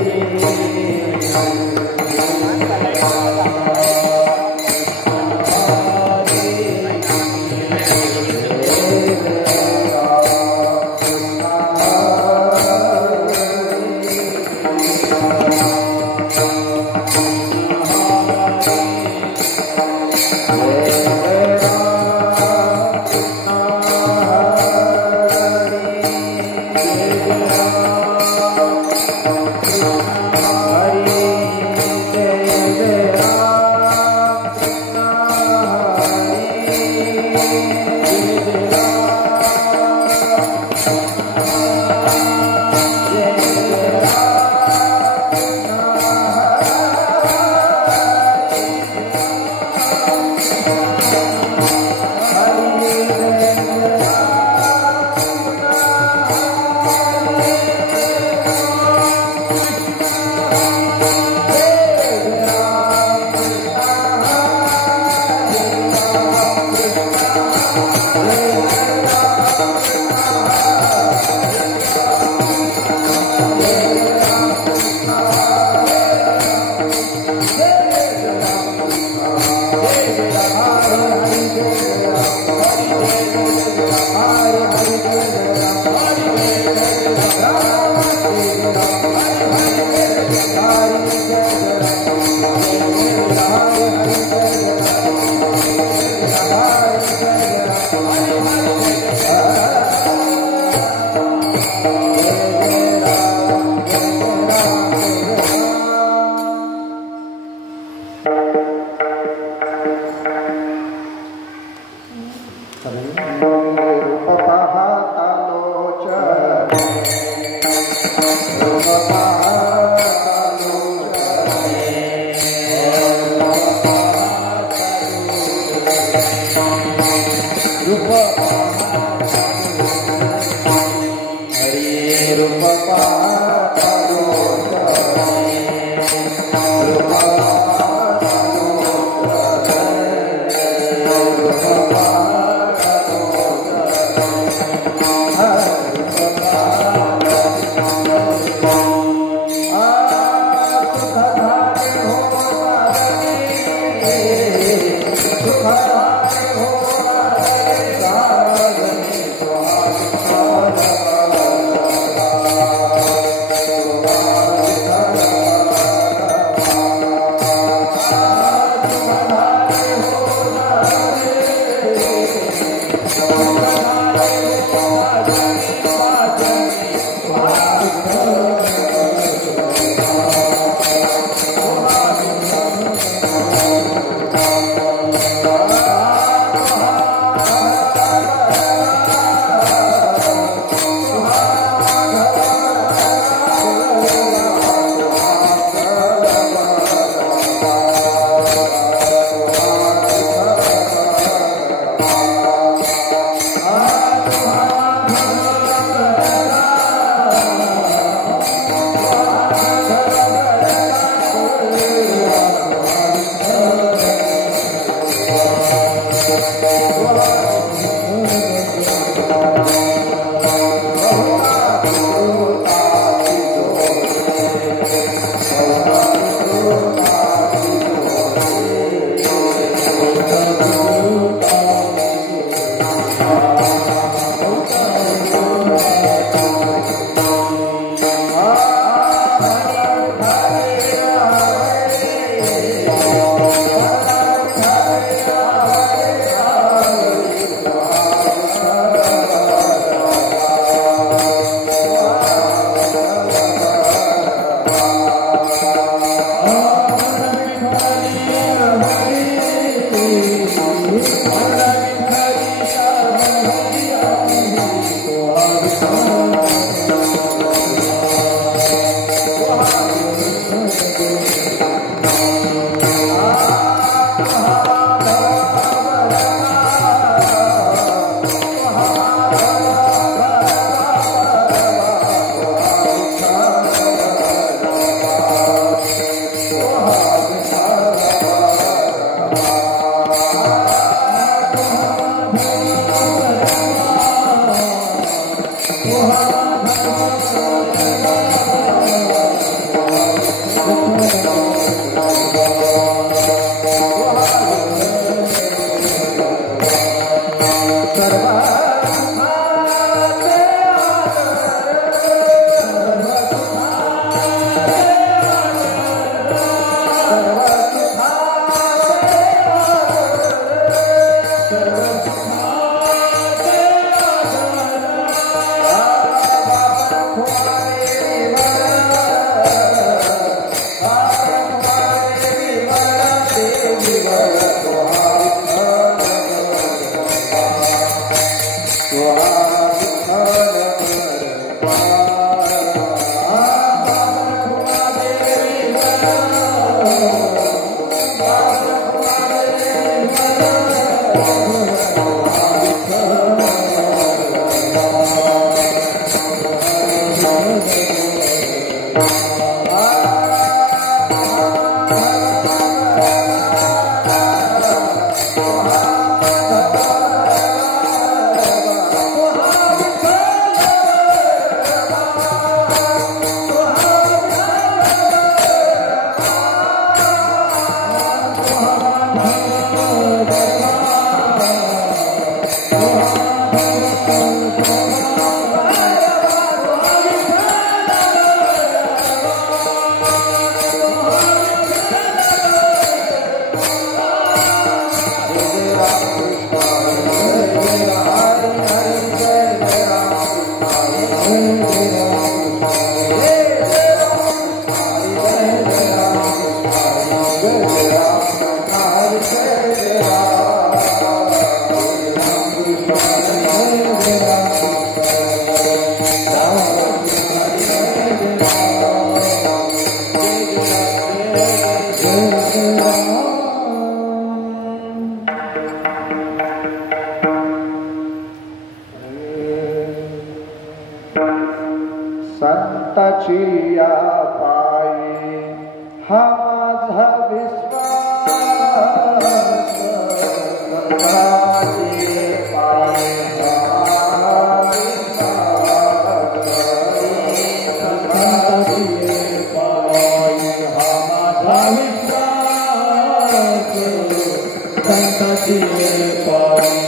रूप पायी हा माझा विश्वास संतांची पायी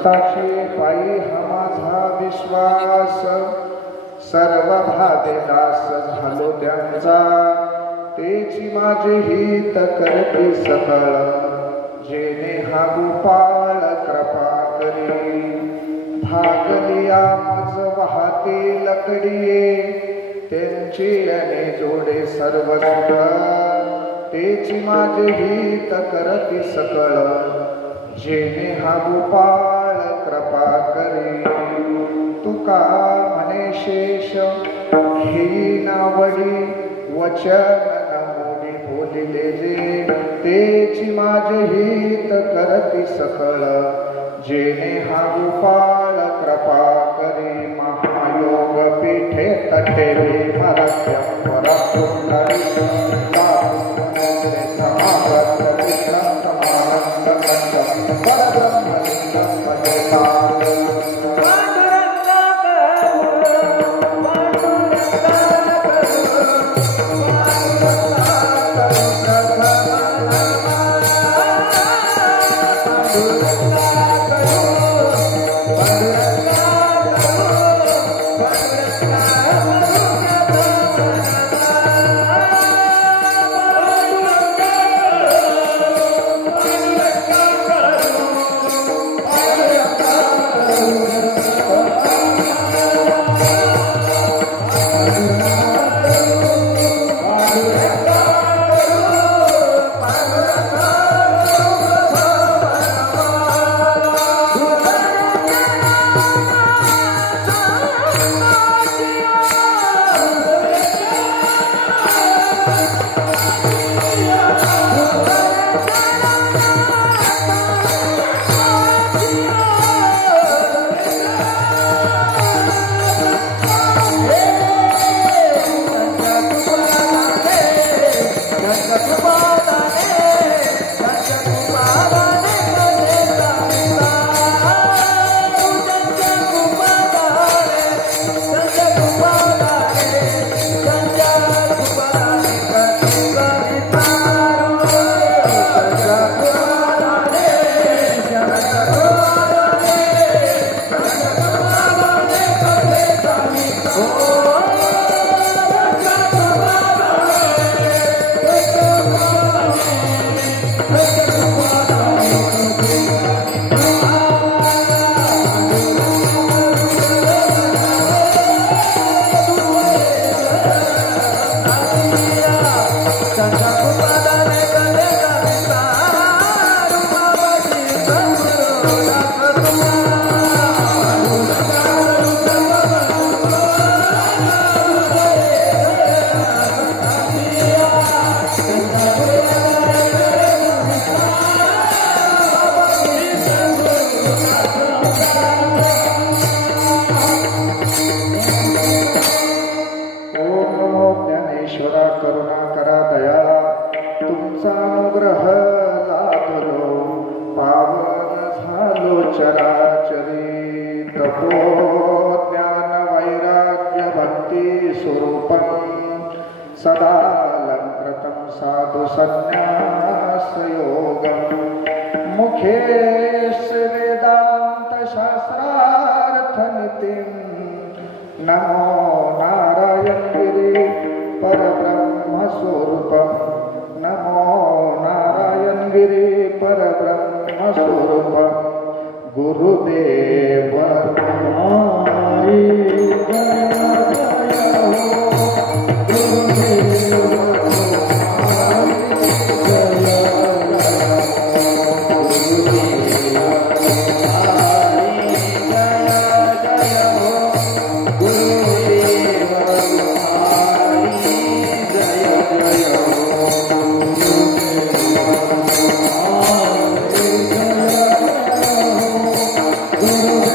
संतांचे पायी हा माझा विश्वास, सर्व भावे दास झालो त्यांचा, तेची माझे हित करते सकळ, जेणे हा गोपाळ कृपा करी, भागलिया मज वाहते लकडिये, त्यांचे अने जोडे सर्व सुख, तेची माझे हित करते सकळ, जेणे हा गोपाळ कृपा करी. तुका म्हणे शेष ही नावडी, वचन नमोडी बोलिले जे, तेची माझे हित करती सकळ, जेणे हा गोपाळ कृपा करी. महायोग पीठे तटे भीमरस्यं वरपुंडरी, सदालंकृतं साधु संन्यास योगं, मुखे वेदांत शास्त्रार्थ नितिं, नमो नारायण गिरि परब्रह्म स्वरूपं, नमो नारायण गिरि परब्रह्म स्वरूपं, गुरुदेव Guru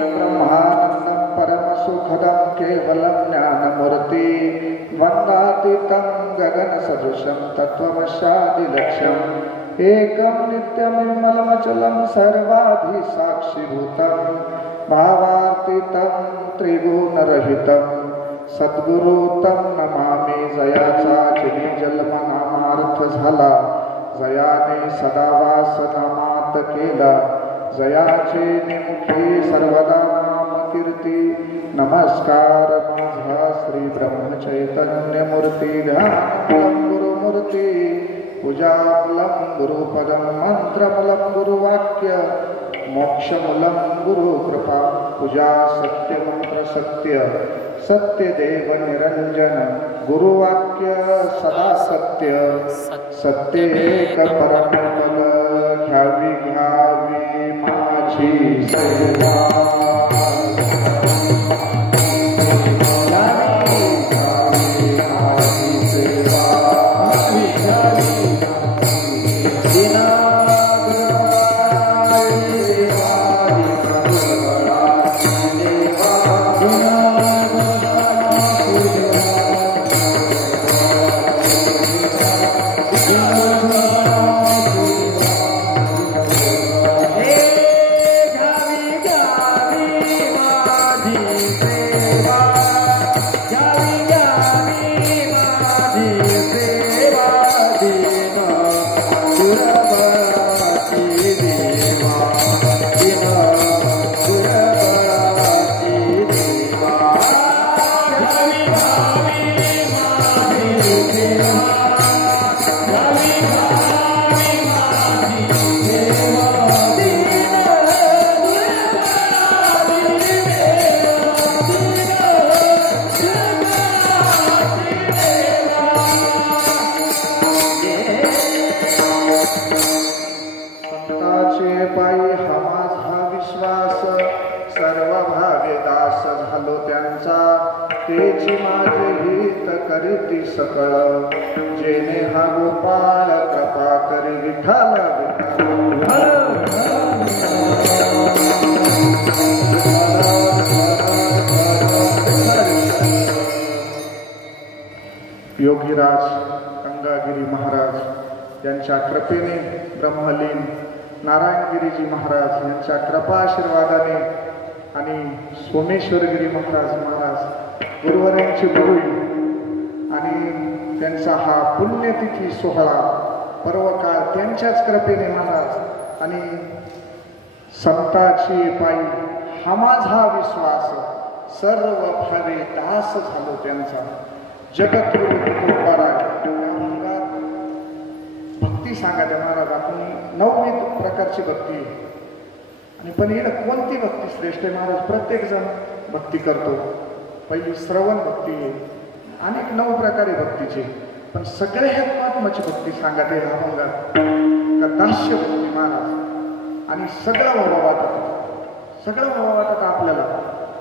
ब्रह्मानन्दं परमसुखदं केवलं ज्ञानमूर्ति वन्दातीतं गगनसदृशं तत्त्वमस्यादिलक्ष्यम् एकं नित्यनिर्मलमचलं सर्वाधिसाक्षिभूतं भावातीतं त्रिगुणरहितं सद्गुरुतं नमामि जयाचा जिने जन्मनामार्थ झाला जयाने सदा वासनामात केला जयाचे निमुखी सर्वदा नाम कीर्ती नमस्कार माझा श्री ब्रह्मचैतन्य मूर्ती ध्यानमूलं गुरुमूर्ती पूजामूलं गुरुपदं मंत्रमूलं गुरुवाक्य मोक्षमूलं गुरुकृपा पूजा सत्यमंत्र सत्य सत्यदेव निरंजन गुरुवाक्य सदा सत्य सत्येक परमपद घ्यावी घ्यावी माझी सेवा सकळ जेने हा गोपाळ कृपा करी विठाल योगीराज गंगागिरी महाराज यांच्या कृपेने ब्रह्मलीन नारायणगिरीजी महाराज यांच्या कृपाशीर्वादाने आणि सोमेश्वरगिरी महाराज गुरुवरांची गुरु आणि त्यांचा हा पुण्यतिथी सोहळा पर्वकाळ त्यांच्याच कृपेने महाराज आणि संताची पायी हा माझा विश्वास सर्व भावे दास झालो त्यांचा जगद्गुरु तुकोबाराय भक्ती सांगा त्या महाराज आपण 9 प्रकारची भक्ती आणि पण ही कोणती भक्ती श्रेष्ठ आहे महाराज प्रत्येक जण भक्ती करतो पहिली श्रवण भक्ती अनेक 9 प्रकारे भक्तीचे पण सगळ्यात महत्वाची भक्ती सांगत आहे अभंगात का दास्य भक्ती महाराज आणि सगळं व्हावं वाटत आपल्याला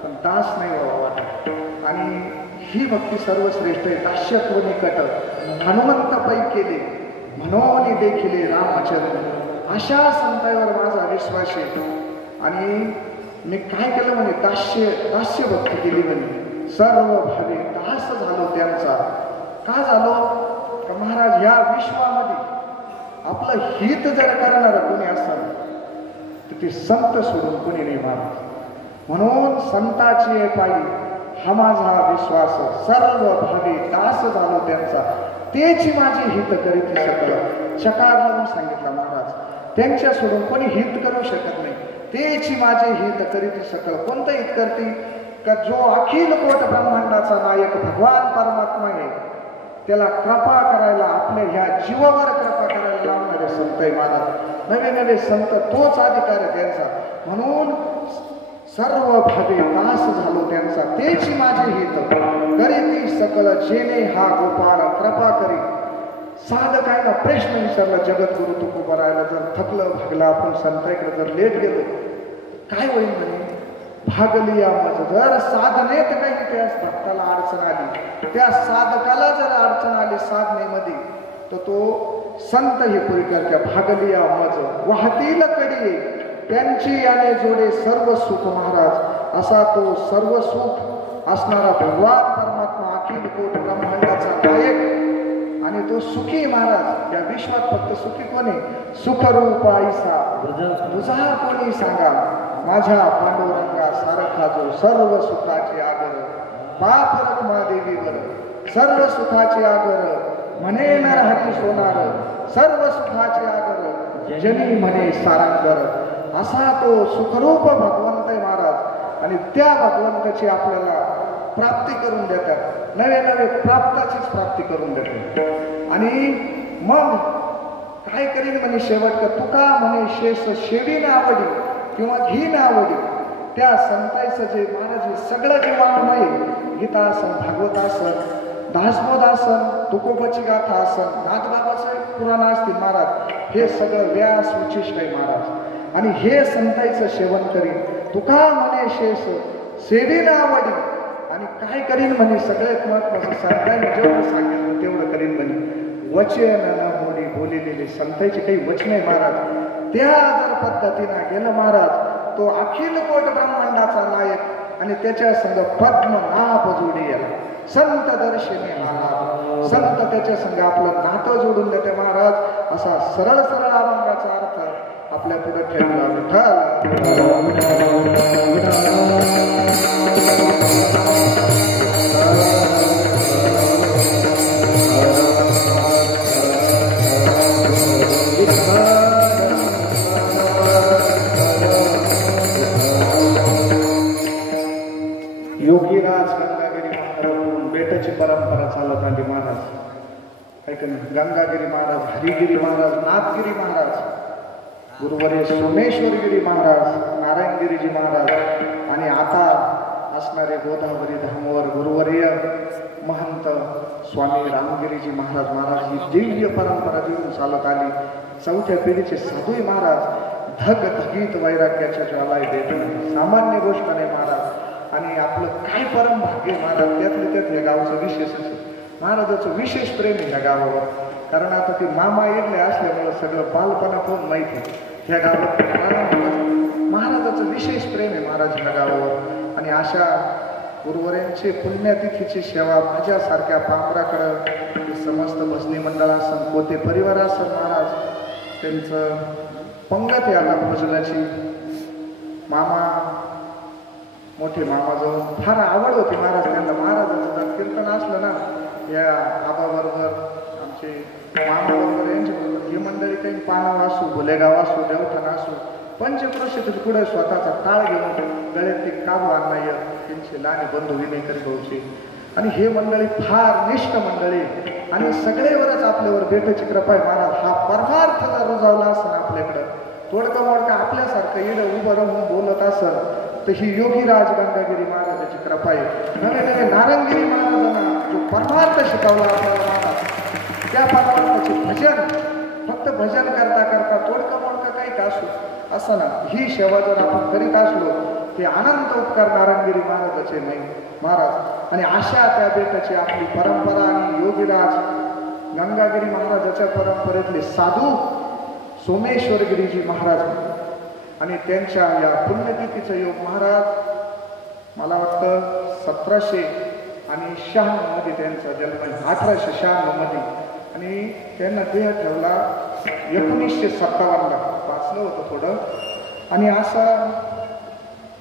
पण दास नाही व्हावं वाटत आणि ही भक्ती सर्वश्रेष्ठ आहे दास्यत्व निकट हनुमंत पै केले म्हणून देखिले रामचरण अशा संतांवर माझा विश्वास आहे आणि मी काय केलं म्हणे दास्य भक्ती केली म्हणे सर्व भावे दास झालो त्यांचा का झालो का महाराज या विश्वामध्ये आपलं हित जर करणारं कोणी असाल तर ते संत सोडून कोणी नाही महाराज म्हणून संताची पायी हा माझा विश्वास सर्व भावे दास झालो त्यांचा तेची माझे हित करीत सकल चकार लावून सांगितलं महाराज त्यांच्या सोडून कोणी हित करू शकत नाही तेची माझे हित करीत सकल कोणतं हित करते का जो अखिल कोट ब्रह्मांडाचा नायक भगवान परमात्मा आहे त्याला कृपा करायला आपल्या ह्या जीवावर कृपा करायला लावणारे संत आहे महाराज नवे संत तोच अधिकार आहे त्यांचा म्हणून सर्व भावे दास झालो त्यांचा तेची माझे हित करीती सकल जेने हा गोपाळ कृपा करी साधकायला प्रश्न विचारला जगद्गुरु तुकोबारायला जर थकलं भागलं आपण संतांकडे जर लेट गेलो काय होईल म्हणे भागली या माझं जर साधनेत काही त्या भक्ताला अडचण आली त्या साधकाला जर अडचण आली साधनेमध्ये तर तो संत हे पुरी करत्या भागली या माझं वाहतील कडी त्यांची याने जोडे सर्व सुख महाराज. असा तो सर्व सुख असणारा भगवान परमात्मा अखिल कोट ब्रह्मांडाचा नायक आणि तो सुखी महाराज. या विश्वात फक्त सुखी कोणी? सुखरूप आईसा तुझा कोणी सांगा. माझ्या पांडुरंगा सारखा जो सर्व सुखाचे आगर पाप रखमा देवीवर सर्व सुखाचे आगर म्हणे नरहरी सोनार सर्व सुखाचे आगर जनी म्हणे सारंगर. असा तो सुखरूप भगवंत आहे महाराज. आणि त्या भगवंताची आपल्याला प्राप्ती करून देतात. नवे नवे प्राप्ताचीच प्राप्ती करून देतात. आणि मग काय करीन म्हणे शेवट तुका म्हणे शेष शेवी ना आवडी किंवा घी ना आवडी. त्या संताईचं जे महाराज सगळं जे वाङ्मय गीता आसन भागवत आसन दासबोध आसन तुकोबाची गाथा आसन नाथबाबाचं पुराण असतील महाराज. हे सगळं व्यास उच्चिष्ट आहे महाराज. आणि हे संताईचं सेवन करीन तुका म्हणे शेष सेवी ना आवडी. आणि काय करीन म्हणे सगळ्यात महत्वाचं संतांनी जेवढं सांगितलं तेवढं करीन म्हणे. वचन न मोडी बोलिलेले संतांची काही वचन आहे महाराज. त्या जर पद्धतीनं गेलं महाराज तो अखिल कोट ब्रह्मांडाचा नायक आणि त्याच्या संग पद्म नाभ जोडी याला संत दर्शनी आला. संत त्याच्या संग आपलं नातं जोडून देते महाराज. असा सरळ सरळ अभंगाचा अर्थ आपल्या पुढे ठेवला. योगीराज गंगागिरी महाराज बेटाची परंपरा चालत आली महाराज. गंगागिरी महाराज हरिगिरी महाराज नाथगिरी महाराज गुरुवर्य सोमेश्वरगिरी महाराज नारायणगिरीजी महाराज आणि आता असणारे गोदावरी धामवर गुरुवर्य महंत स्वामी रामगिरीजी महाराज. महाराज ही दिव्य परंपरा देऊन चालत आली. चौथ्या पिढीचे साधू महाराज धगधगीत वैराग्याच्या ज्वालाय देत सामान्य गोष्ट नाही महाराज. आणि आपलं काय परम भाग्य महाराज. त्यातले त्यात या गावाचं विशेष असेल महाराजाचं विशेष प्रेम आहे ह्या गावावर. कारण आता ती मामा येडले असल्यामुळं सगळं बालपणा पण माहिती आहे ह्या गावात. महाराजाचं विशेष प्रेम आहे महाराज ह्या गावावर. आणि अशा गुरुवर्यांची पुण्यतिथीची सेवा माझ्यासारख्या पांपराकडं समस्त भजनी मंडळ असन कोते परिवार असन महाराज त्यांचं पंगत आहे आता भजनाची. मामा मोठे मामाजवळ फार आवड होती महाराज त्यांना. महाराजाचं जर कीर्तन असलं ना या आबाबरोबर आमचे मामाबरोबर यांच्याबरोबर ही मंडळी काही पानाव असू भोलेगाव असू देवठाण असू पंचक्रोशीतून पुढे स्वतःचा टाळ घेऊन गळ्यात ते काबू आणणार त्यांचे लहान बंधू विनयकर भाऊचे. आणि हे मंडळी फार निष्ठ मंडळी आणि सगळेवरच आपल्यावर भेटायची कृपा आहे महाराज. हा परमार्थ जर रुजावला असं आपल्याकडं तोडका मोडका आपल्यासारखं इडं उभं राहून बोलत असं तर ही योगीराज गंगागिरी महाराजाची कृपा आहे. नवे नवे नारायणगिरी महाराजांना जो परमार्थ शिकवला आपल्याला महाराज त्या परमार्थाचे भजन फक्त भजन करता करता तोडका मोडका काही का असू असं ना ही सेवा जर आपण करीत असलो ते अनंत उपकार नारायणगिरी महाराजाचे नाही महाराज. आणि अशा त्या बेटाची आपली परंपरा आणि योगीराज गंगागिरी महाराजाच्या परंपरेतले साधू सोमेश्वरगिरीजी महाराज आणि त्यांच्या या पुण्यतिथीचं योग महाराज मला वाटतं 1796 मध्ये त्यांचा जन्म 1896 मध्ये आणि त्यांना देह ठेवला 1957 वाचलं होतं थोडं. आणि असा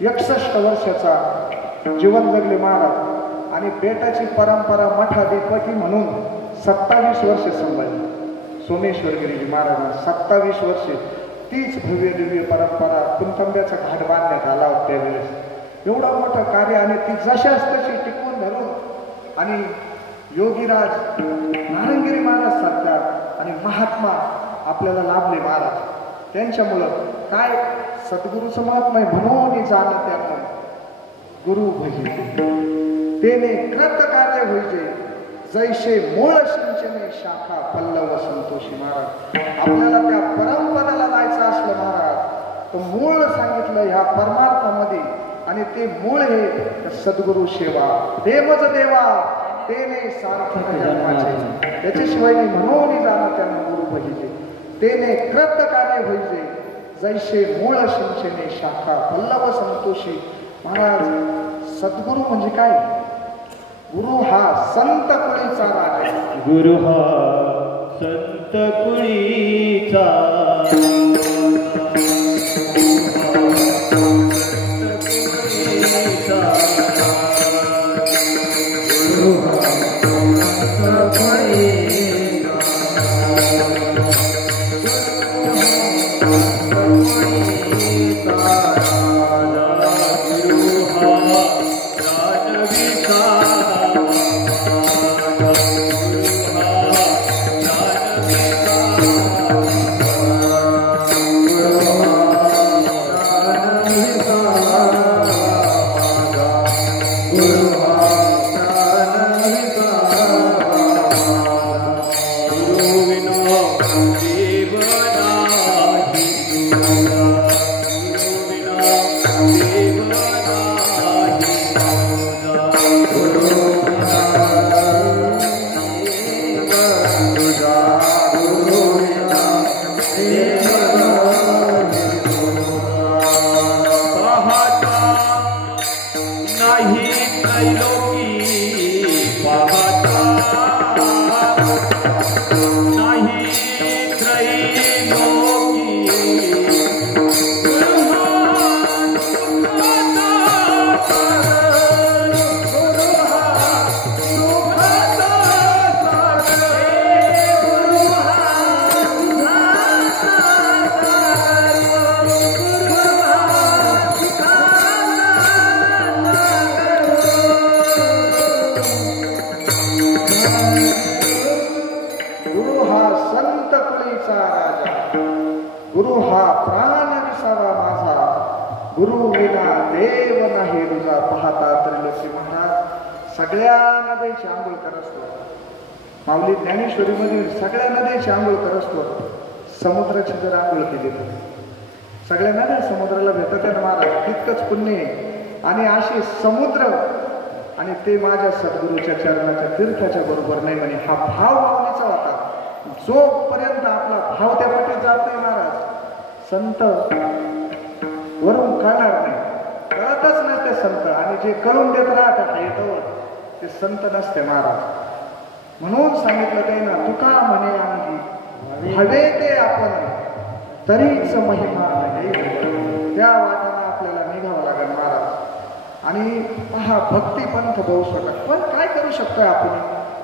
61 वर्षाचा जीवन जगले महाराज. आणि बेटाची परंपरा मठाधिपती म्हणून 27 वर्ष सांभाळली सोमेश्वरगिरीजी महाराजांना. 27 वर्षे तीच भव्य दिव्य परंपरा कुंतंब्याचा घाट बांधण्यात आला होता त्यावेळेस. एवढं मोठं कार्य आणि ती जशाच तशी टिकवून धरून आणि योगीराज नारायणगिरी महाराज सारख्या आणि महात्मा आपल्याला लाभले महाराज. त्यांच्यामुळं काय सद्गुरूचं महात्मा म्हणून जाणं त्यांना गुरु भजिते तेने कृत कार्य होईजे जैसे मूळ सिंचने शाखा पल्लव संतोषी महाराज. आपल्याला त्या परंपरेला जायचं असलं महाराज तर मूळ सांगितलं ह्या परमार्थामध्ये आणि ते मूळ हे सद्गुरु सेवा देवच देवा तेने सार्थक जन्माचे. त्याच्याशिवाय म्हणून जाणं त्यांना गुरु भजिते तेने कृत कार्य होईजे जैसे मूळ सिंचने शाखा पल्लव संतोषी. महाराज सद्गुरू म्हणजे काय? गुरु हा संत कुळीचा राजा. गुरु हा संत कुळीचा गुरु हा प्राण विसावा माझा. गुरु विना देव नाही रुजा पाहता. त्रिलोकी महाराज सगळ्या नद्याची आंघोळ करत असतो. माऊली ज्ञानेश्वरीमधील सगळ्या नद्याची आंघोळ करत असतो. समुद्राची जर आंघोळ केली तर सगळ्या नद्या समुद्राला भेटत आहे ना महाराज, तितकंच पुण्य. आणि असे समुद्र आणि ते माझ्या सद्गुरूच्या चरणाच्या तीर्थाच्या बरोबर नाही म्हणे. हा भाव माऊलीचा होता. जोपर्यंत आपला भाव त्या पटीत जात नाही महाराज, संत वरून कळणार नाही. कळतच नसते संत. आणि जे कळून देत राहतात हायतवर ते संत नसते महाराज. म्हणून सांगितलं ते ना, तुका म्हणे अंगी हवे ते आपण तरीच महिमा नाही. त्या वाटाला आपल्याला निघावं लागेल महाराज. आणि पहा भक्ती पंथ बहु पण काय करू शकतोय आपण?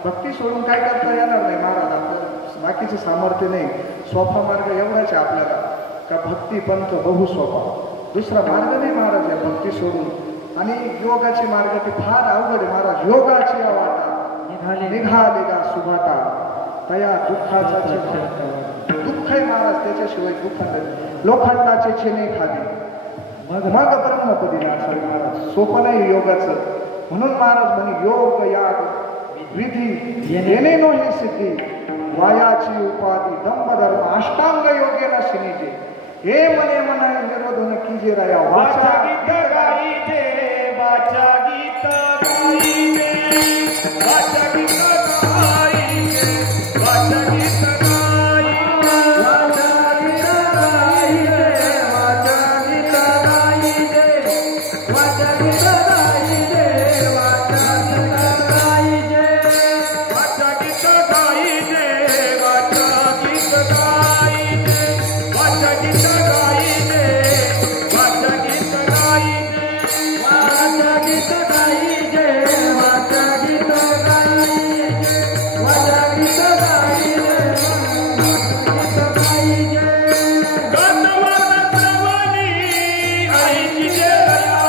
भक्ती सोडून काय करता येणार नाही महाराज. आपल्याला बाकीचे सामर्थ्य नाही. सोपा मार्ग एवढाच आहे आपल्याला का भक्ती पंथ बहु सोपा. दुसरा मार्ग नाही महाराज या भक्ती सोडून. आणि योगाची मार्ग ती फार अवघड आहे महाराज. योगाची वाटा निघालेला सुभाटा तया दुःखाचा दुःख आहे महाराज. त्याच्याशिवाय दुःख नाही. लोखंडाचे छेने खाली मग ब्रह्मपदी नाचावे महाराज. सोपं नाही योगाचं. म्हणून महाराज म्हणे योग याग विधी येणे नो हे सिद्धी. वायाची उपाधी दंभ धर्म अष्टांग योगेना शिनीजे. हे मने मना निरोधन कीजे राया. वाचा गीत गाईजे, वाचा गीत गाईजे, वाचा गीत गाईजे, वाचा गीत गाईजे, वाचा गीत गाईजे, वाचा गीत गाईजे, वाचा गीत गाईजे, वाचा गीत गाईजे, वाचा गीत गाईजे, वाचा गीत गाईजे, वाचा गीत गाईजे, वाचा गीत गाईजे, वाचा गीत गाईजे, वाचा गीत गाईजे, वाचा गीत गाईजे, वाचा गीत गाईजे. गंधर्व प्रवणी ऐकी जया,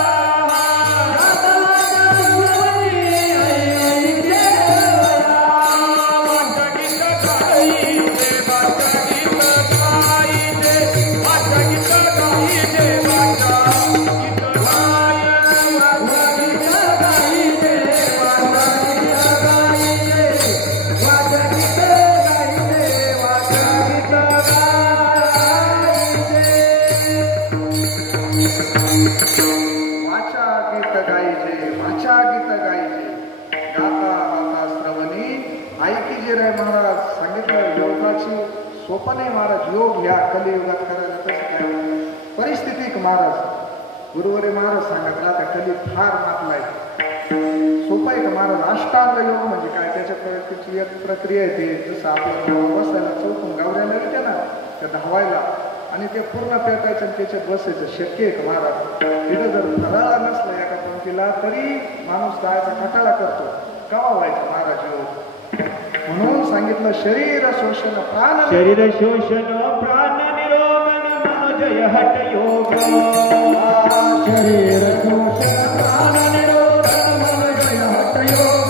गंधर्व प्रवणी ऐकी जया. वाचा गीत गाईजे, वाचा गीत गाईजे, वाचा गीत गाईजे, वाचा गीत गाईजे, वाचा गीत गाईजे, वाचा गीत गाईजे, वाचा गीत गाईजे, वाचा गीत गाईजे. वाचा गीत गायचे, वाचा गीत गायचे, गाता गाता श्रवणी ऐकी जे रे महाराज. सांगितलं योगाची सोपं नाही महाराज. योग ह्या कलियुगात करायला कसं काय परिस्थिती का महाराज गुरुवारी महाराज सांगत राहता कधी फार मातलाय सोपं आहे का महाराज अष्टांग योग म्हणजे काय त्याच्या प्रकारची एक प्रक्रिया आहे ते जसं आपल्याला बसायला चौकून गावऱ्याला येते ना त्या धावायला आणि ते पूर्ण पेटायचं आणि त्याच्यात बसायचं शक्य आहे का महाराज तिथं जर फराळा नसला एका पंक्तीला तरी माणूस जायचा कटाळा करतो कवा व्हायचा महाराज योग म्हणून सांगितलं शरीर शोषण प्राण शरीर शोषण प्राण निरोगन मनोजय हठ योग शरीर शोषण प्राण निरोगन मनोजय हठ योग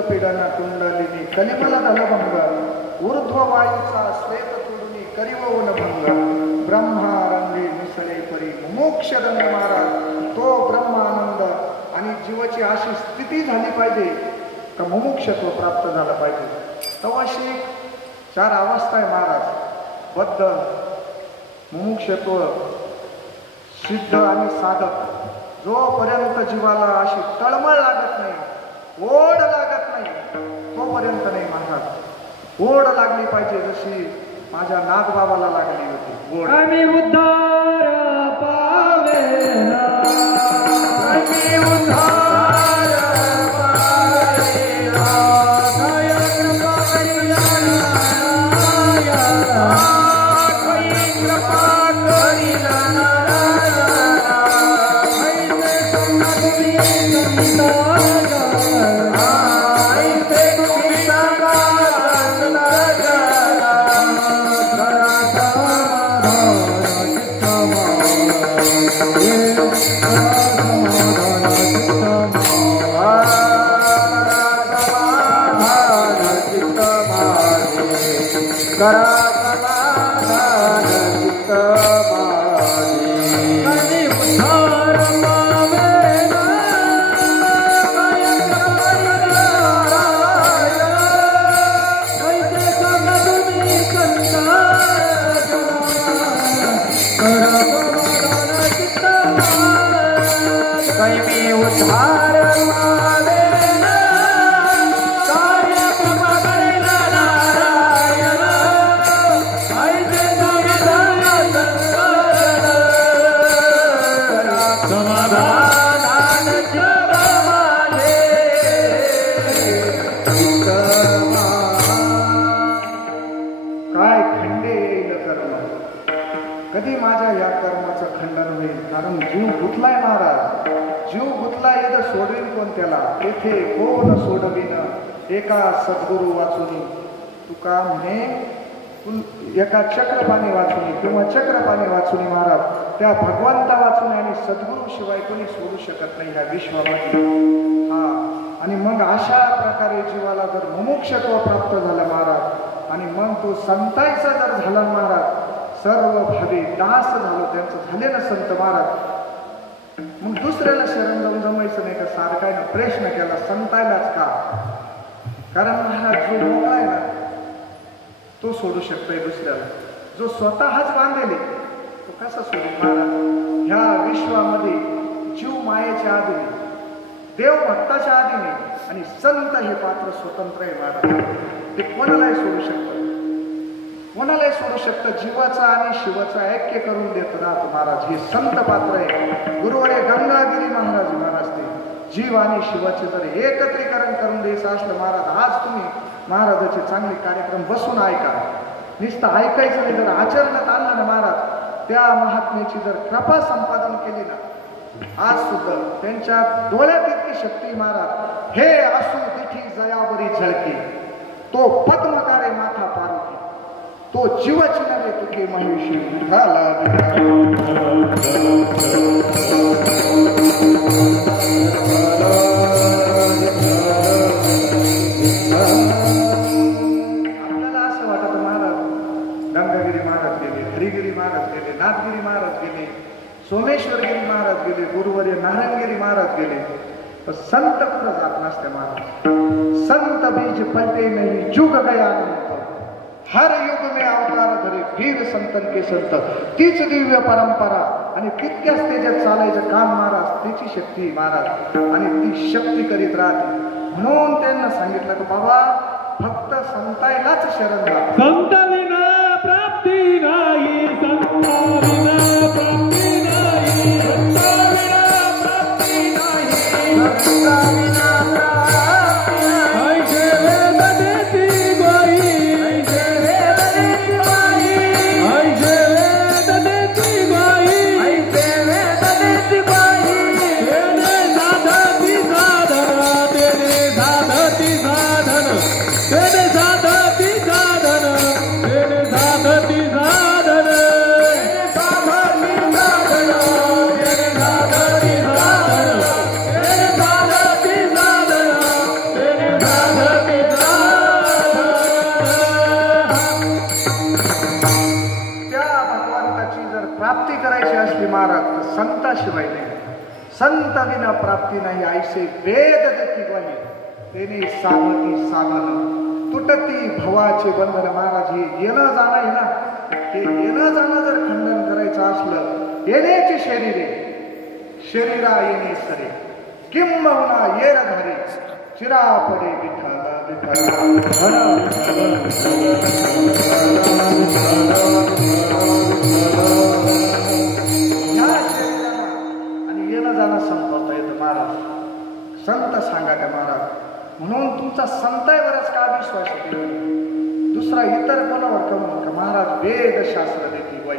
पीडना कुंडलिनी कलिमल दलभंग ऊर्ध्व वायूचा श्वेत तुडुनी करिवोन भंग ब्रह्मा रंगी मिसळे परी मोक्ष दंड महाराज तो ब्रह्मानंद आणि जीवाची अशी स्थिती झाली पाहिजे का मुमुक्षत्व प्राप्त झालं पाहिजे तवाशी चार अवस्था आहे महाराज बद्ध मुमुक्षत्व सिद्ध आणि साधक जोपर्यंत जीवाला अशी तळमळ लागत नाही ओढ लागत नाही तोपर्यंत नाही महाराज ओढ लागली पाहिजे जशी माझ्या नागबाबाला लागली होती ओढ आम्ही उद्धार पावेना आम्ही उद्धार पावेना दया कृपा करिला कृपा करिला कधी माझ्या या कर्माचं खंडन होईल कारण जीव गुंतलाय महाराज जीव गुंतला येतं सोडवीन कोण त्याला तेथे कोण सोडविन एका सद्गुरू वाचुनी तुका म्हणे एका चक्रपाणी वाचुनी किंवा चक्रपाणी वाचुनी महाराज त्या भगवंता वाचून आणि सद्गुरू शिवाय कोणी सोडू शकत नाही ह्या विश्वामध्ये हा आणि मग अशा प्रकारे जीवाला जर मुमुक्षत्व प्राप्त झालं महाराज आणि मग तो संतांचा जर झाला महाराज सर्व भावी दास झालो त्यांचं झाले ना संत महाराज मग दुसऱ्याला शरण जाऊन जमायचं नाही का सारखायनं प्रश्न केला संतायलाच का कारण महाराज जो मोकळा आहे ना तो सोडू शकतोय दुसऱ्याला जो स्वतःच बांधलेले तो कसा सोडू महाराज ह्या विश्वामध्ये जीव मायेच्या आधीने देव भक्ताच्या आधीने आणि संत हे पात्र स्वतंत्र आहे महाराज ते कोणालाही सोडू शकतं कोणालाही सोडू शकतं जीवाचा आणि शिवाचा ऐक्य करून देत राहतो महाराज हे संत पात्र आहे गुरुवारे गंगागिरी महाराज महाराज ते जीव आणि शिवाचे जर एकत्रीकरण करून द्यायचं असलं महाराज आज तुम्ही महाराजाचे चांगले कार्यक्रम बसून ऐका. नुसतं ऐकायचं नाही, जर आचरणात आणलं ना महाराज, त्या महात्म्याची जर कृपा संपादन केली ना, आज सुद्धा त्यांच्या डोळ्यात इतकी शक्ती महाराज, हे असू तिठी जयावरी झळकी, तो पद्मकारे माथा पारुकी, तो जीवाची नव्हे तुके महिषी झाला. आपल्याला असं वाटत महाराज गंगागिरी महाराज गेले, हरिगिरी महाराज गेले, नाथगिरी महाराज गेले, सोमेश्वरगिरी महाराज गेले, गुरुवर्य नारायणगिरी महाराज गेले, पण संत कुठं जात नसते महाराज. संत बीज पलटे नहीं जुग गया अनंत, हर युग में अवतार धरे वीर संतन के संत, तीच दिव्य परंपरा आणि तितक्याच त्याच्यात चालायचं काम महाराज, तिची शक्ती महाराज, आणि ती शक्ती करीत राहते. म्हणून त्यांना सांगितलं की बाबा फक्त संतायलाच शरण जा. संत विना प्राप्ती नाही, संत विना प्राप्ती नाही, संत विना प्राप्ती नाही, संत विना प्राप्ती नाही. ऐसे वेद देती गोई, ऐसे वेद देती गोई, ऐसे वेद देती गोई, ऐसे वेद देती गोई. तेने साधती साधन, तेने साधती साधन, तेने साधती साधन, तेने साधती साधन, तेने साधती साधन, तेने साधती साधन, तेने साधती साधन. त्या भगवंताची जर प्राप्ती करायची असली महाराज तर संताशिवाय नाही. संत विना प्राप्ती नाही, ऐसे वेद देती ग्वाही, तेने साधती साधन. तुटती भवाचे बंधन महाराज, हे येणं जाणं आहे ना, हे येणं जाणं जर खंडन करायचं असलं, येण्याचे शरीरे शरीरा येणे सरे, किंबहुना येरधारी चिरा पडे विठ्ठल विठ्ठल. ह्या शरीराला आणि येणं जाणं संपवता येतं महाराज. संत सांगा त्या महाराज. म्हणून तुमचा संतांवरच का विश्वास येतो, दुसरा इतर कोणावर का म्हणून का महाराज वेदशास्त्र देते वाई.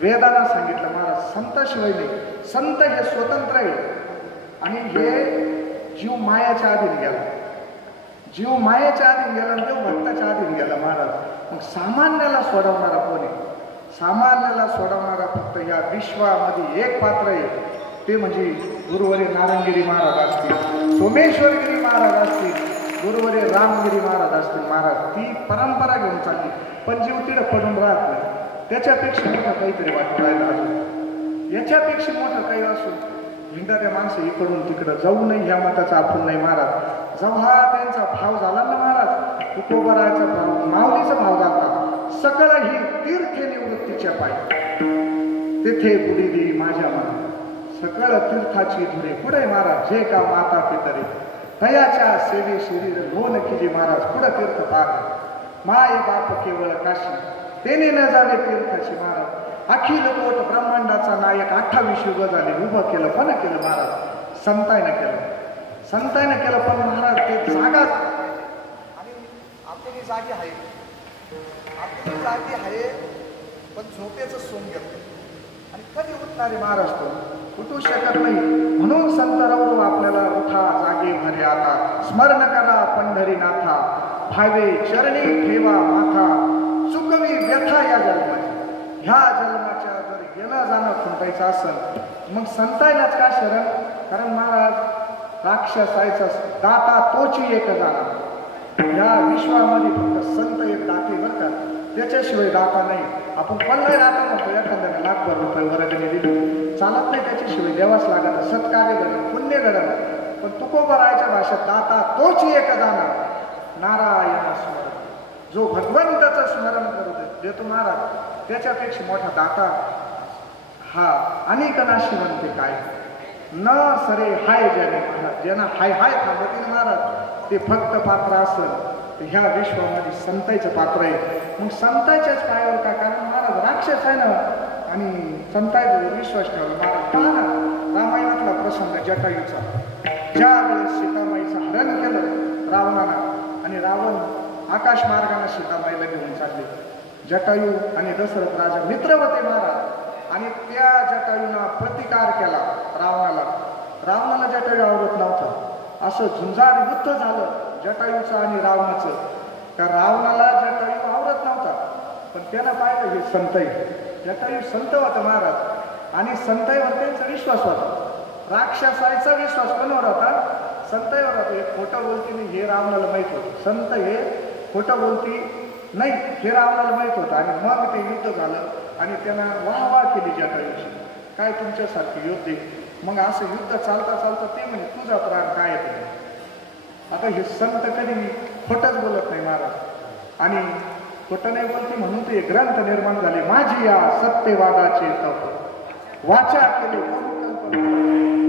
वेदाला सांगितलं महाराज संताशिवाय नाही. संत हे स्वतंत्र आहे आणि हे जीव मायाच्या अधीन गेला. जीव मायाच्या अधीन गेला आणि देव भक्ताच्या अधीन गेला महाराज. मग सामान्याला सोडवणारा कोण आहे? सामान्याला सोडवणारा फक्त या विश्वामध्ये एक पात्र आहे, ते म्हणजे गुरुवर्य नारायणगिरी महाराज असतील, सोमेश्वरगिरी महाराज असतील, गुरुवर्य रामगिरी महाराज असतील. महाराज ती परंपरा घेऊन चालली, पण जीव तिकडे पडून राहत नाही. त्याच्यापेक्षा मोठं काहीतरी वाटून राहिलं अजून, याच्यापेक्षा मोठं काही असून हिंडा माणसं इकडून तिकडं जाऊ नये ह्या मताचा आपण नाही महाराज. जेव्हा त्यांचा भाव झाला ना महाराज, तुकोबराचा भाव, माऊलीचा भाव झाला, सकळ ही तीर्थे निवृत्तीच्या पाय, तेथे बुडी देई माझ्या मना, सकळ तीर्थाची धुरे पुढे महाराज, जे का माता पितरे तयाच्या सेवे शरीर लोन किजे महाराज, पुढं तीर्थ पार माय बाप केवळ काशी, तेने न जावे तीर्थाची महाराज. अखिल कोट ब्रह्मांडाचा नायक 28 युग झाले उभं केलं. पण केलं महाराज? संतांनं केलं. संतांनं केलं, पण महाराज ते जागा आणि आपली जागी आहे, आपली जागी आहे, पण झोपेचं सोंग घेतलं आणि कधी उठणारे महाराज तो उठू शकत नाही. म्हणून संत रवलो आपल्याला, उठा जागे भरे आता, स्मरण करा पंढरीनाथा, भावे चरणी ठेवा माथा, चुकवी व्यथा या जन्माची. ह्या जन्माच्या जर येणं जाणं खुंटायचं असेल मग संतायलाच का शरण? कारण महाराज राक्षसायचा दाता तोची एक जाणार. या विश्वामध्ये फक्त संत एक दाते बरं का, त्याच्याशिवाय दाता नाही. आपण पल्लाय दाता म्हणतो, एखाद्याने लाखभर रुपये वर्गणी दिली चालत नाही, त्याच्याशिवाय देवाच लागत. सत्कार्य घडलं, पुण्य घडलं, पण तुकोबरायच्या भाषेत दाता तोची एक जाणार. नारायण स्मरण, जो भगवंताचं स्मरण करू देतो महाराज, त्याच्यापेक्षा मोठा दाता हा अनेक नाशी म्हणते काय न सरे हाय ज्याने महाराज, ज्यांना हाय हाय थांबतील महाराज, ते फक्त पात्र असेल तर ह्या विश्वामध्ये संतांचं पात्र आहे. मग संतांच्याच पायावर का? कारण महाराज राक्षस आहे ना, आणि संतांवर विश्वास ठेवला महाराज. पहा ना रामायणातला प्रसंग जटायूचा, ज्या वेळेस सीतामाईचं हरण केलं रावणानं आणि रावण आकाश मार्गाने सीतामाईला घेऊन चालले. जटायू आणि दशरथ राजा मित्र होते महाराज आणि त्या जटायूला प्रतिकार केला रावणाला. रावणाला जटायू आवडत नव्हता. असं झुंजार युद्ध झालं जटायूचं आणि रावणाचं. त्या रावणाला जटायू आवडत नव्हता पण त्यानं पाहिलं हे संतई. जटायू संत होता महाराज आणि संतईवर त्यांचा विश्वास होता. राक्षसाचा विश्वास कोणावर होता? संतईवर होता. हे खोटं बोलती नाही हे रावणाला माहीत होतं. संत हे खोटं बोलती नाही हे रावणाला माहीत होतं. आणि मग ते युद्ध झालं आणि त्यांना वाह केली जटायूची. काय तुमच्यासारखे योद्धे. मग असं युद्ध चालता चालता ते म्हणे तुझा प्राण काय आहे. आता हे संत कधी खोटंच बोलत नाही महाराज आणि खोटं नाही बोलते म्हणून ते ग्रंथ निर्माण झाले. माझी या सत्यवादाचे तप वाचा केले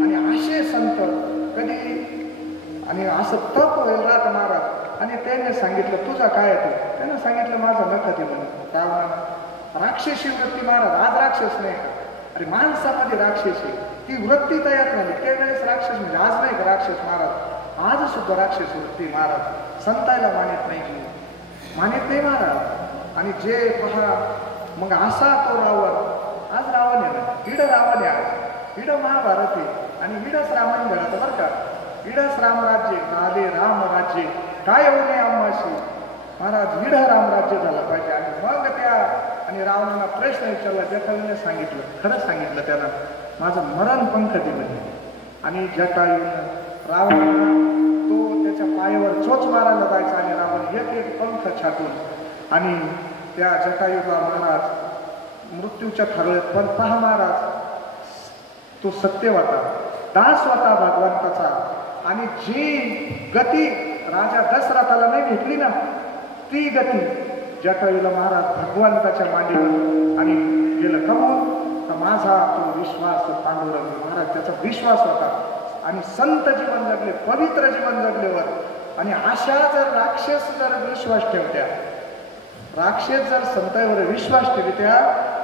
आणि असे संत कधी आणि असं तप होईल राहत महाराज. आणि त्याने सांगितलं तुझा काय आहे ते. त्यानं सांगितलं माझा नखत आहे म्हणून. रावणानं राक्षसी वृत्ती महाराज. आज राक्षस नाही का अरे माणसामध्ये राक्षसी ती वृत्ती तयार झाली. त्यावेळेस राक्षस म्हणजे आज नाही का राक्षस महाराज. आज सुद्धा राक्षस वृत्ती महाराज. संतायला मानित नाही जीव मानित नाही महाराज. आणि जे पहा मग असा तो रावण. आज रावण आहे ना इड रावण आहे. आज इड महाभारत आहे आणि इडच रामायण घडतं बरं का. इडच रामराज्य झाले रामराज्य काय होऊ नये आम्हाशी महाराज. इड रामराज्य झालं पाहिजे. आणि मग त्या आणि रावणाला प्रश्न विचारला. जटायूने सांगितलं खरं सांगितलं त्याला माझं मरण पंख दिलं. आणि जटायूनं रावणाला तो त्याच्या पायावर चोच मारायला जायचा आणि रावण एक एक पंख छाटून आणि त्या जटायूला महाराज मृत्यूच्या ठरवत. पण पहा महाराज तो सत्य होता दास होता भगवंताचा. आणि जी गती राजा दशरथाला नाही भेटली ना ती गती जटायूला महाराज भगवंताच्या मांडीवर आणि गेलं कमवून. तर माझा तो विश्वास पांडुरंग महाराज त्याचा विश्वास होता. आणि संत जीवन जगले पवित्र जीवन जगलेवर. आणि अशा जर राक्षस जर विश्वास ठेवत्या राक्षस जर संतांवर विश्वास ठेवत्या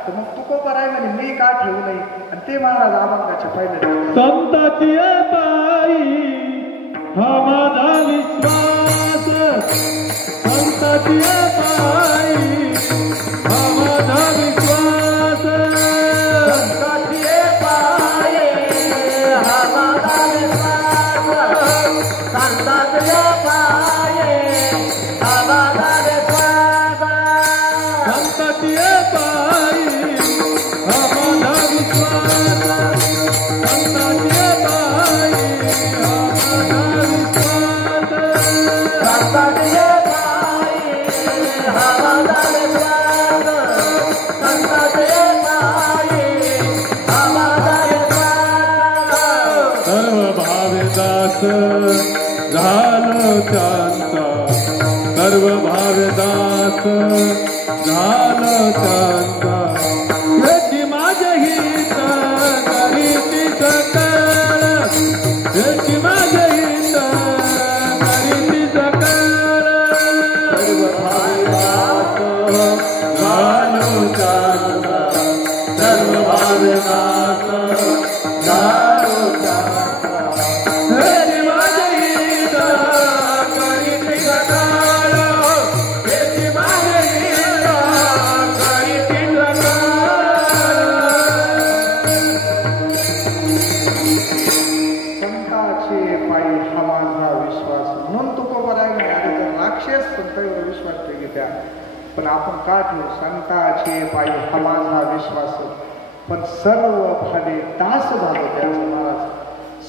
तर मग तुकोबराय म्हणे मी का ठेवू नये. आणि ते महाराज अभंगाचे पहिले संताची पायी हा माझा विश्वास. संताची पायी हा माझा विश्वास. संताची पायी हा माझा विश्वास. संताची पायी हा माझा विश्वास. संताची पायी हा माझा विश्वास. संताची पायी हा माझा विश्वास. संताची पायी हा माझा विश्वास. संताची पायी हा माझा विश्वास. सर्व भावदास झालो शांत. सर्व भावदास झालो शांत. याची माझे हित करीती सकळ. याची माझे हित करीती सकळ. सर्व भावदास झालो शांत. सर्व भावदास झालो शांत. याची माझे हित करीती सकळ. याची माझे हित करीती संताचे पायी हा माझा विश्वास. म्हणून तुकोबराय म्हणे अरे तर राक्षस संतांवर विश्वास ठेवी त्या पण आपण का ठेवू. संताचे पायी हा माझा विश्वास. पण सर्व भावे दास झालो त्याचं महाराज.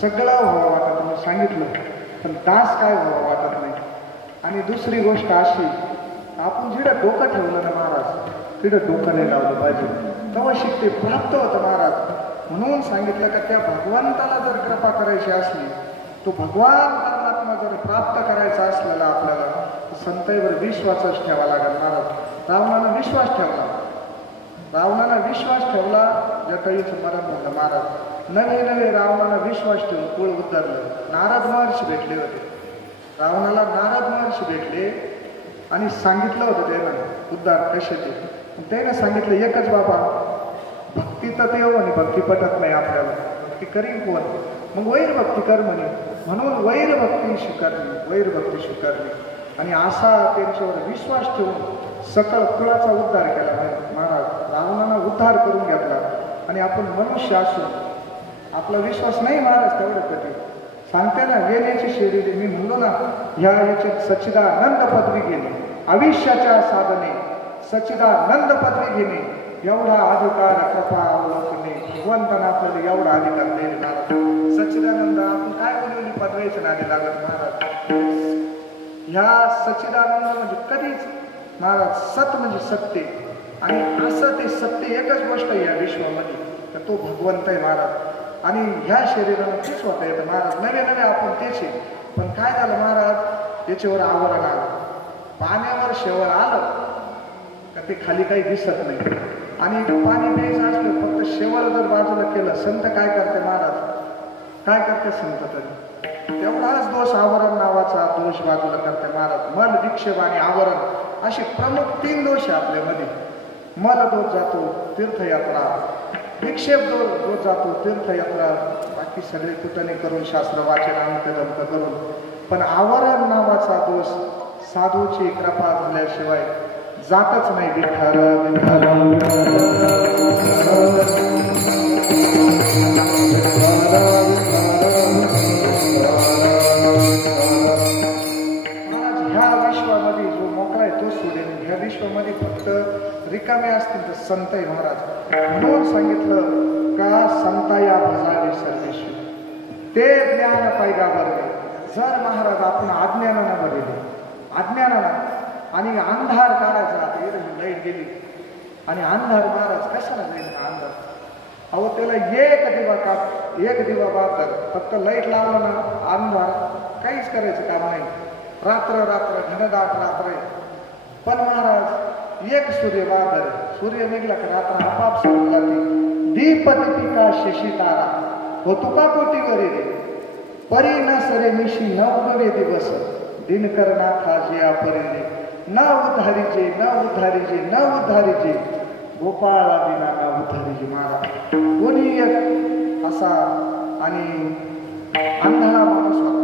सगळं व्हावं वाटत मी सांगितलं पण दास काय व्हावं वाटत नाही. आणि दुसरी गोष्ट अशी आपण जिडं डोकं ठेवलं ना महाराज तिडं डोकं नाही लावलं पाहिजे. तेव्हा शिकते प्राप्त होतं महाराज. म्हणून सांगितलं का त्या भगवंताला जर कृपा करायची असली तो भगवान परमात्मा जर प्राप्त करायचा असलेला आपल्याला संतांवर विश्वासच ठेवा लागेल महाराज. रावणानं विश्वास ठेवला. रावणानं विश्वास ठेवला जटायूचं मरण झालं महाराज. नवे नवे रावणानं विश्वास ठेवून कुळ उद्धरलं. नारद महर्षी भेटले होते. रावणाला नारद महर्षी भेटले आणि सांगितलं होतं त्यानं उद्धार कसे ते. त्यानं सांगितलं एकच बाबा भक्ती तर देव म्हणे भक्ती पटत नाही आपल्याला. भक्ती करीन कोण. मग वैर भक्ती कर म्हणे. म्हणून वैर भक्ती स्वीकारली. वैर भक्ती स्वीकारली आणि असा त्यांच्यावर विश्वास ठेवून सकळ कुळाचा उद्धार केला महाराज. रावणानं उद्धार करून घेतला. आणि आपण मनुष्य असून आपला विश्वास नाही महाराज तेवढं कधी सांगते ना, वेण्याची शेरी मी म्हणलो ना, ह्या याच्यात सच्चिदानंद पदवी घेणे, आयुष्याच्या साधने सच्चिदानंद पदवी घेणे, एवढा अधिकार कृपा अवलंबने भगवंतानं आपल्याला एवढा अधिकार देईल महाराज. सच्चिदानंद आपण काय बोलवली पदवीच्या नादी लागत महाराज. ह्या सच्चिदानंद म्हणजे कधीच महाराज सत म्हणजे सत्य, आणि असं ते सत्य एकच गोष्ट या विश्वामध्ये तर तो भगवंत आहे महाराज. आणि ह्या शरीराला तेच होता येतं महाराज. नवे नवे आपण तेच आहे. पण काय झालं महाराज, याच्यावर आवरण आलं, पाण्यावर शेवळ आलं का ते खाली काही दिसत नाही. आणि पाणी प्यायचं असलं फक्त शेवळ जर बाजूला केलं, संत काय करते महाराज, काय करते संत तरी तेवढाच दोष आवरण नावाचा दोष बाजूला करते महाराज. मल विक्षेप आणि आवरण असे प्रमुख 3 दोष आहे आपल्यामध्ये. मल दोष जातो तीर्थयात्रा, विक्षेप दोष जातो तीर्थयात्रा, बाकी सगळे कुटणे करून शास्त्र वाचन अंक जमक करून. पण आवरण नावाचा दोष साधूची कृपा झाल्याशिवाय जातच नाही. विठ्ठल विठ्ठल ह्या विश्वामध्ये जो मोकळा आहे तो सोडेल. ह्या विश्वामध्ये फक्त रिकामे असतील तर संत आहे महाराज. म्हणून सांगितलं का संताया भजावे सर्वेश्वर ते ज्ञान पायगा बरले. जर महाराज आपण अज्ञानानं बरले, अज्ञानानं आणि अंधार काढायचा, लाईट गेली आणि अंधार महाराज कशाला जाईल अंधार. अहो त्याला एक दिवा बाप फक्त लाईट लावला ना अंधार काहीच करायचं काम नाही. रात्र घनदाट रात्र आहे. पण महाराज एक सूर्य बादर, सूर्य निघला का रात्र आपाप सुरू जाते. दीपदीपिका शशी तारा हो तुका कोटी रे परी न सरे मिशी न उगवे दिवस दिनकर नाथा जिया परी न उद्धारीचे न उद्धारीचे न उद्धारीचे गोपाळा विना ना उद्धारीचे. महाराज कोणी एक असा आणि आंधळा माणूस होता.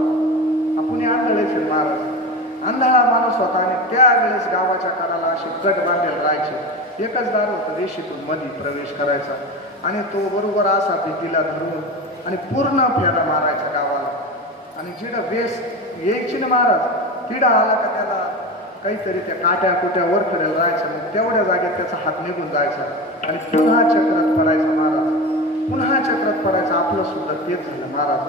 आपण आंधळेच महाराज, आंधळा माणूस होता. आणि त्यावेळेस गावाच्या कानाला असे गट बांधलेले राहायचे. एकच दार होतं रेषेतून मध्ये प्रवेश करायचा. आणि तो बरोबर असा भीतीला धरून आणि पूर्ण फेरा मारायचा गावाला. आणि जिडं वेस यायची ना महाराज, तिडा आला का त्याला काहीतरी त्या काट्या कुट्या वर कडेला राहायचं. मग तेवढ्या जागेत त्याचा हात निघून जायचा आणि पुन्हा चक्रात पडायचा महाराज, पुन्हा चक्रात पडायचं. आपलं सुद्धा तेच झालं महाराज.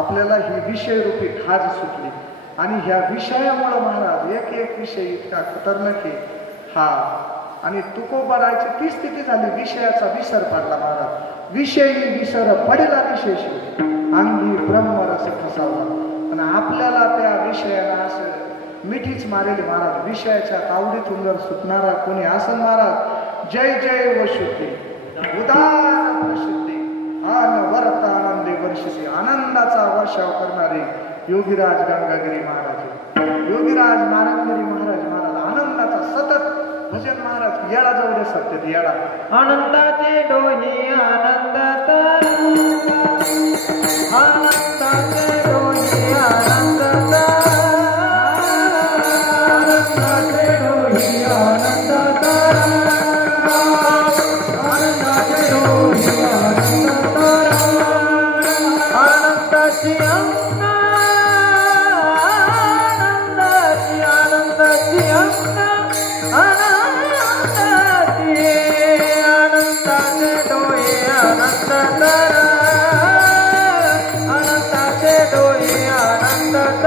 आपल्याला ही विषयरूपी खाज सुटली. आणि ह्या विषयामुळं महाराज एक विषय इतका खतरनाक आहे हा. आणि तुकोबारायची ती स्थिती झाली, विषयाचा विसर पडला महाराज. विषयी विसर पडला विशेष अंगी ब्रह्मरस ठसावला. आणि आपल्याला त्या विषयाला असं मिठीच मारेली महाराज. विषयाच्या तावडीतून जर सुटणारा कोणी असन महाराज, जय जय व शुद्धी उदार प्रसिद्धी आन वरता आनंदे वर्षिते आनंदाचा वर्षाव करणारे योगीराज गंगागिरी महाराज, योगीराज नारायणगिरी महाराज आनंदाचा सतत भजन महाराज. येडा जवळ सत्य येडा आनंदाचे डोही आनंदात, आनंदाचे डोही आनंदात, आनंदाचे डोही आनंदात, आनंदाचे डोही आनंदात, आनंदाची अंगा, आनंदाची आनंदाची अंगा, आनंदाची आनंदाचे डोळे आनंदात, आनंदाचे डोळे आनंदात,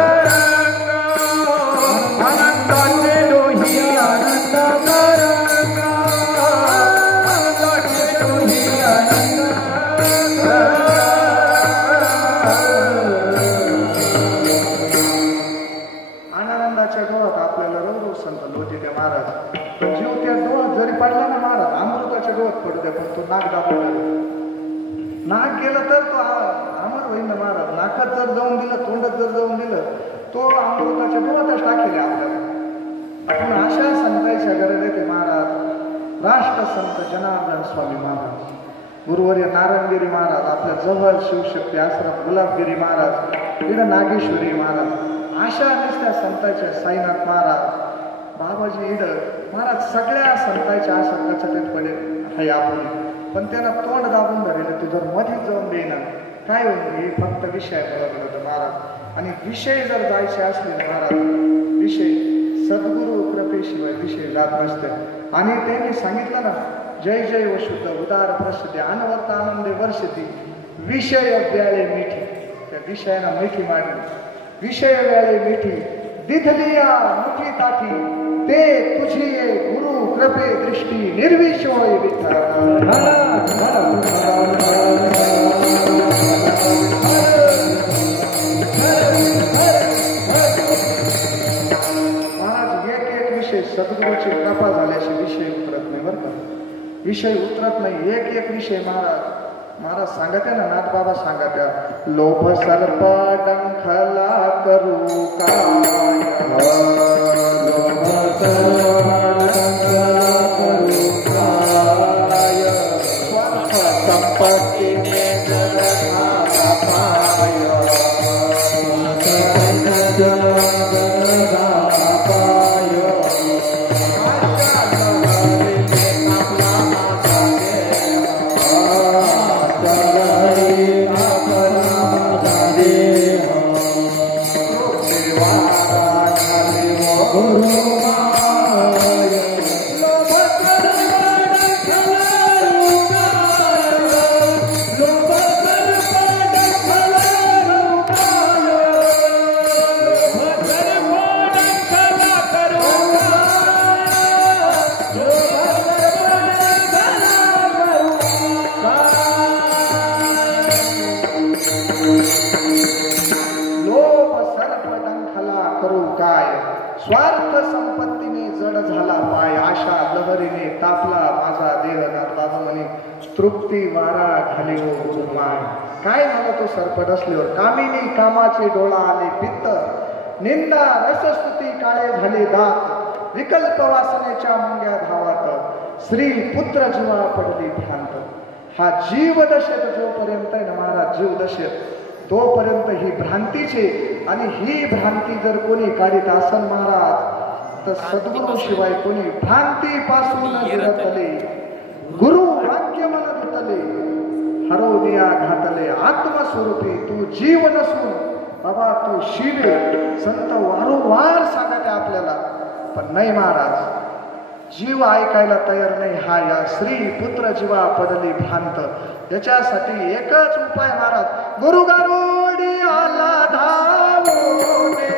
आनंदाचे डोळे आनंदात, आनंदाचे डोळे आनंदात. आनंदाच्या डोळ्यात आपल्याला रवरव संत लोटी त्या महाराज. पण जीव त्या डोळ्यात जरी पडला ना महाराज, अमृताच्या डोळ्यात पडू द्या, पण तो नाक दाबून नाक गेलं तर तो अमर होईल ना महाराज. नाकात जर जाऊन दिलं, तोंडात जर जाऊन दिलं, तो अमृताच्या डोळ्यातच टाकेल आपल्याला. आपण अशा संतांच्या गरज येते महाराज. राष्ट्रसंत जनार्दन स्वामी महाराज, गुरुवर्य नारायणगिरी महाराज, आपल्या जवळ शिवशक्ती आश्रम गुलाबगिरी महाराज, इकडं नागेश्वरी महाराज, अशा नुसत्या संतांच्या साईनाथ महाराज, बाबाजी इड महाराज सगळ्या संतांच्या अशा कचट्यात पडेल हाय आपण, पण त्यांना तोंड दाबून धरले. तू जर मध्ये जाऊन देईना काय होईल, हे फक्त विषय बरोबर होतं महाराज. आणि विषय जर जायचे असले महाराज, विषय सद्गुरु कृपेशिवाय विषय जात नसते. आणि त्यांनी सांगितलं ना, जय जय वशुद्ध उदार प्रसिद्धी अनवर्त आनंदे वर्षती विषय व्याळे मिठी. त्या विषयाला मिठी मारली, विषय व्याळे मिठी दिधलिया मुठी ताठी, ते तुझी गुरु कृपे दृष्टी निर्विषय विठ्ठल. महाराज एक एक विषय सद्गुरूची कृपा झाल्याशी विषय उतरत नाही बरं का, विषय उतरत नाही. एक एक विषय महाराज सांगत आहे ना, नाथ बाबा सांगत आहे, लोभ सर्प डंखला करू काय, लोभ संपत्तीने स्वार्थ संपत्तीने जड झाला पाय, आशा लहरीने तापला माझा देह. नाथ बाबा म्हणे, तृप्ती वारा घाली हो जुर्माय. काय झालं तो सरपट असल्यावर, कामिनी कामाचे डोळा आले पित्त, निंदा रसस्तुती काळे झाले दात, विकल्प वासनेच्या मुंग्या धावात, श्री पुत्र जीवा पडली भ्रांत. हा जीव दशेत जोपर्यंत आहे ना महाराज, जीव दशेत तोपर्यंत ही भ्रांतीचे. आणि ही भ्रांती जर कोणी काढीत असन महाराज, तर सद्गुरू शिवाय कोणी भ्रांतीपासून विरतले, गुरु वाक्य मन धुतले, हरवनिया घातले आत्मस्वरूपी तू जीव नसून बाबा तू शिवे. संत वारंवार सांगते आपल्याला, पण नाही महाराज, जीव ऐकायला तयार नाही. हा या श्री पुत्र जीवा पडली भ्रांत. याच्यासाठी एकच उपाय महाराज, गुरु गारुडी आला धावोने,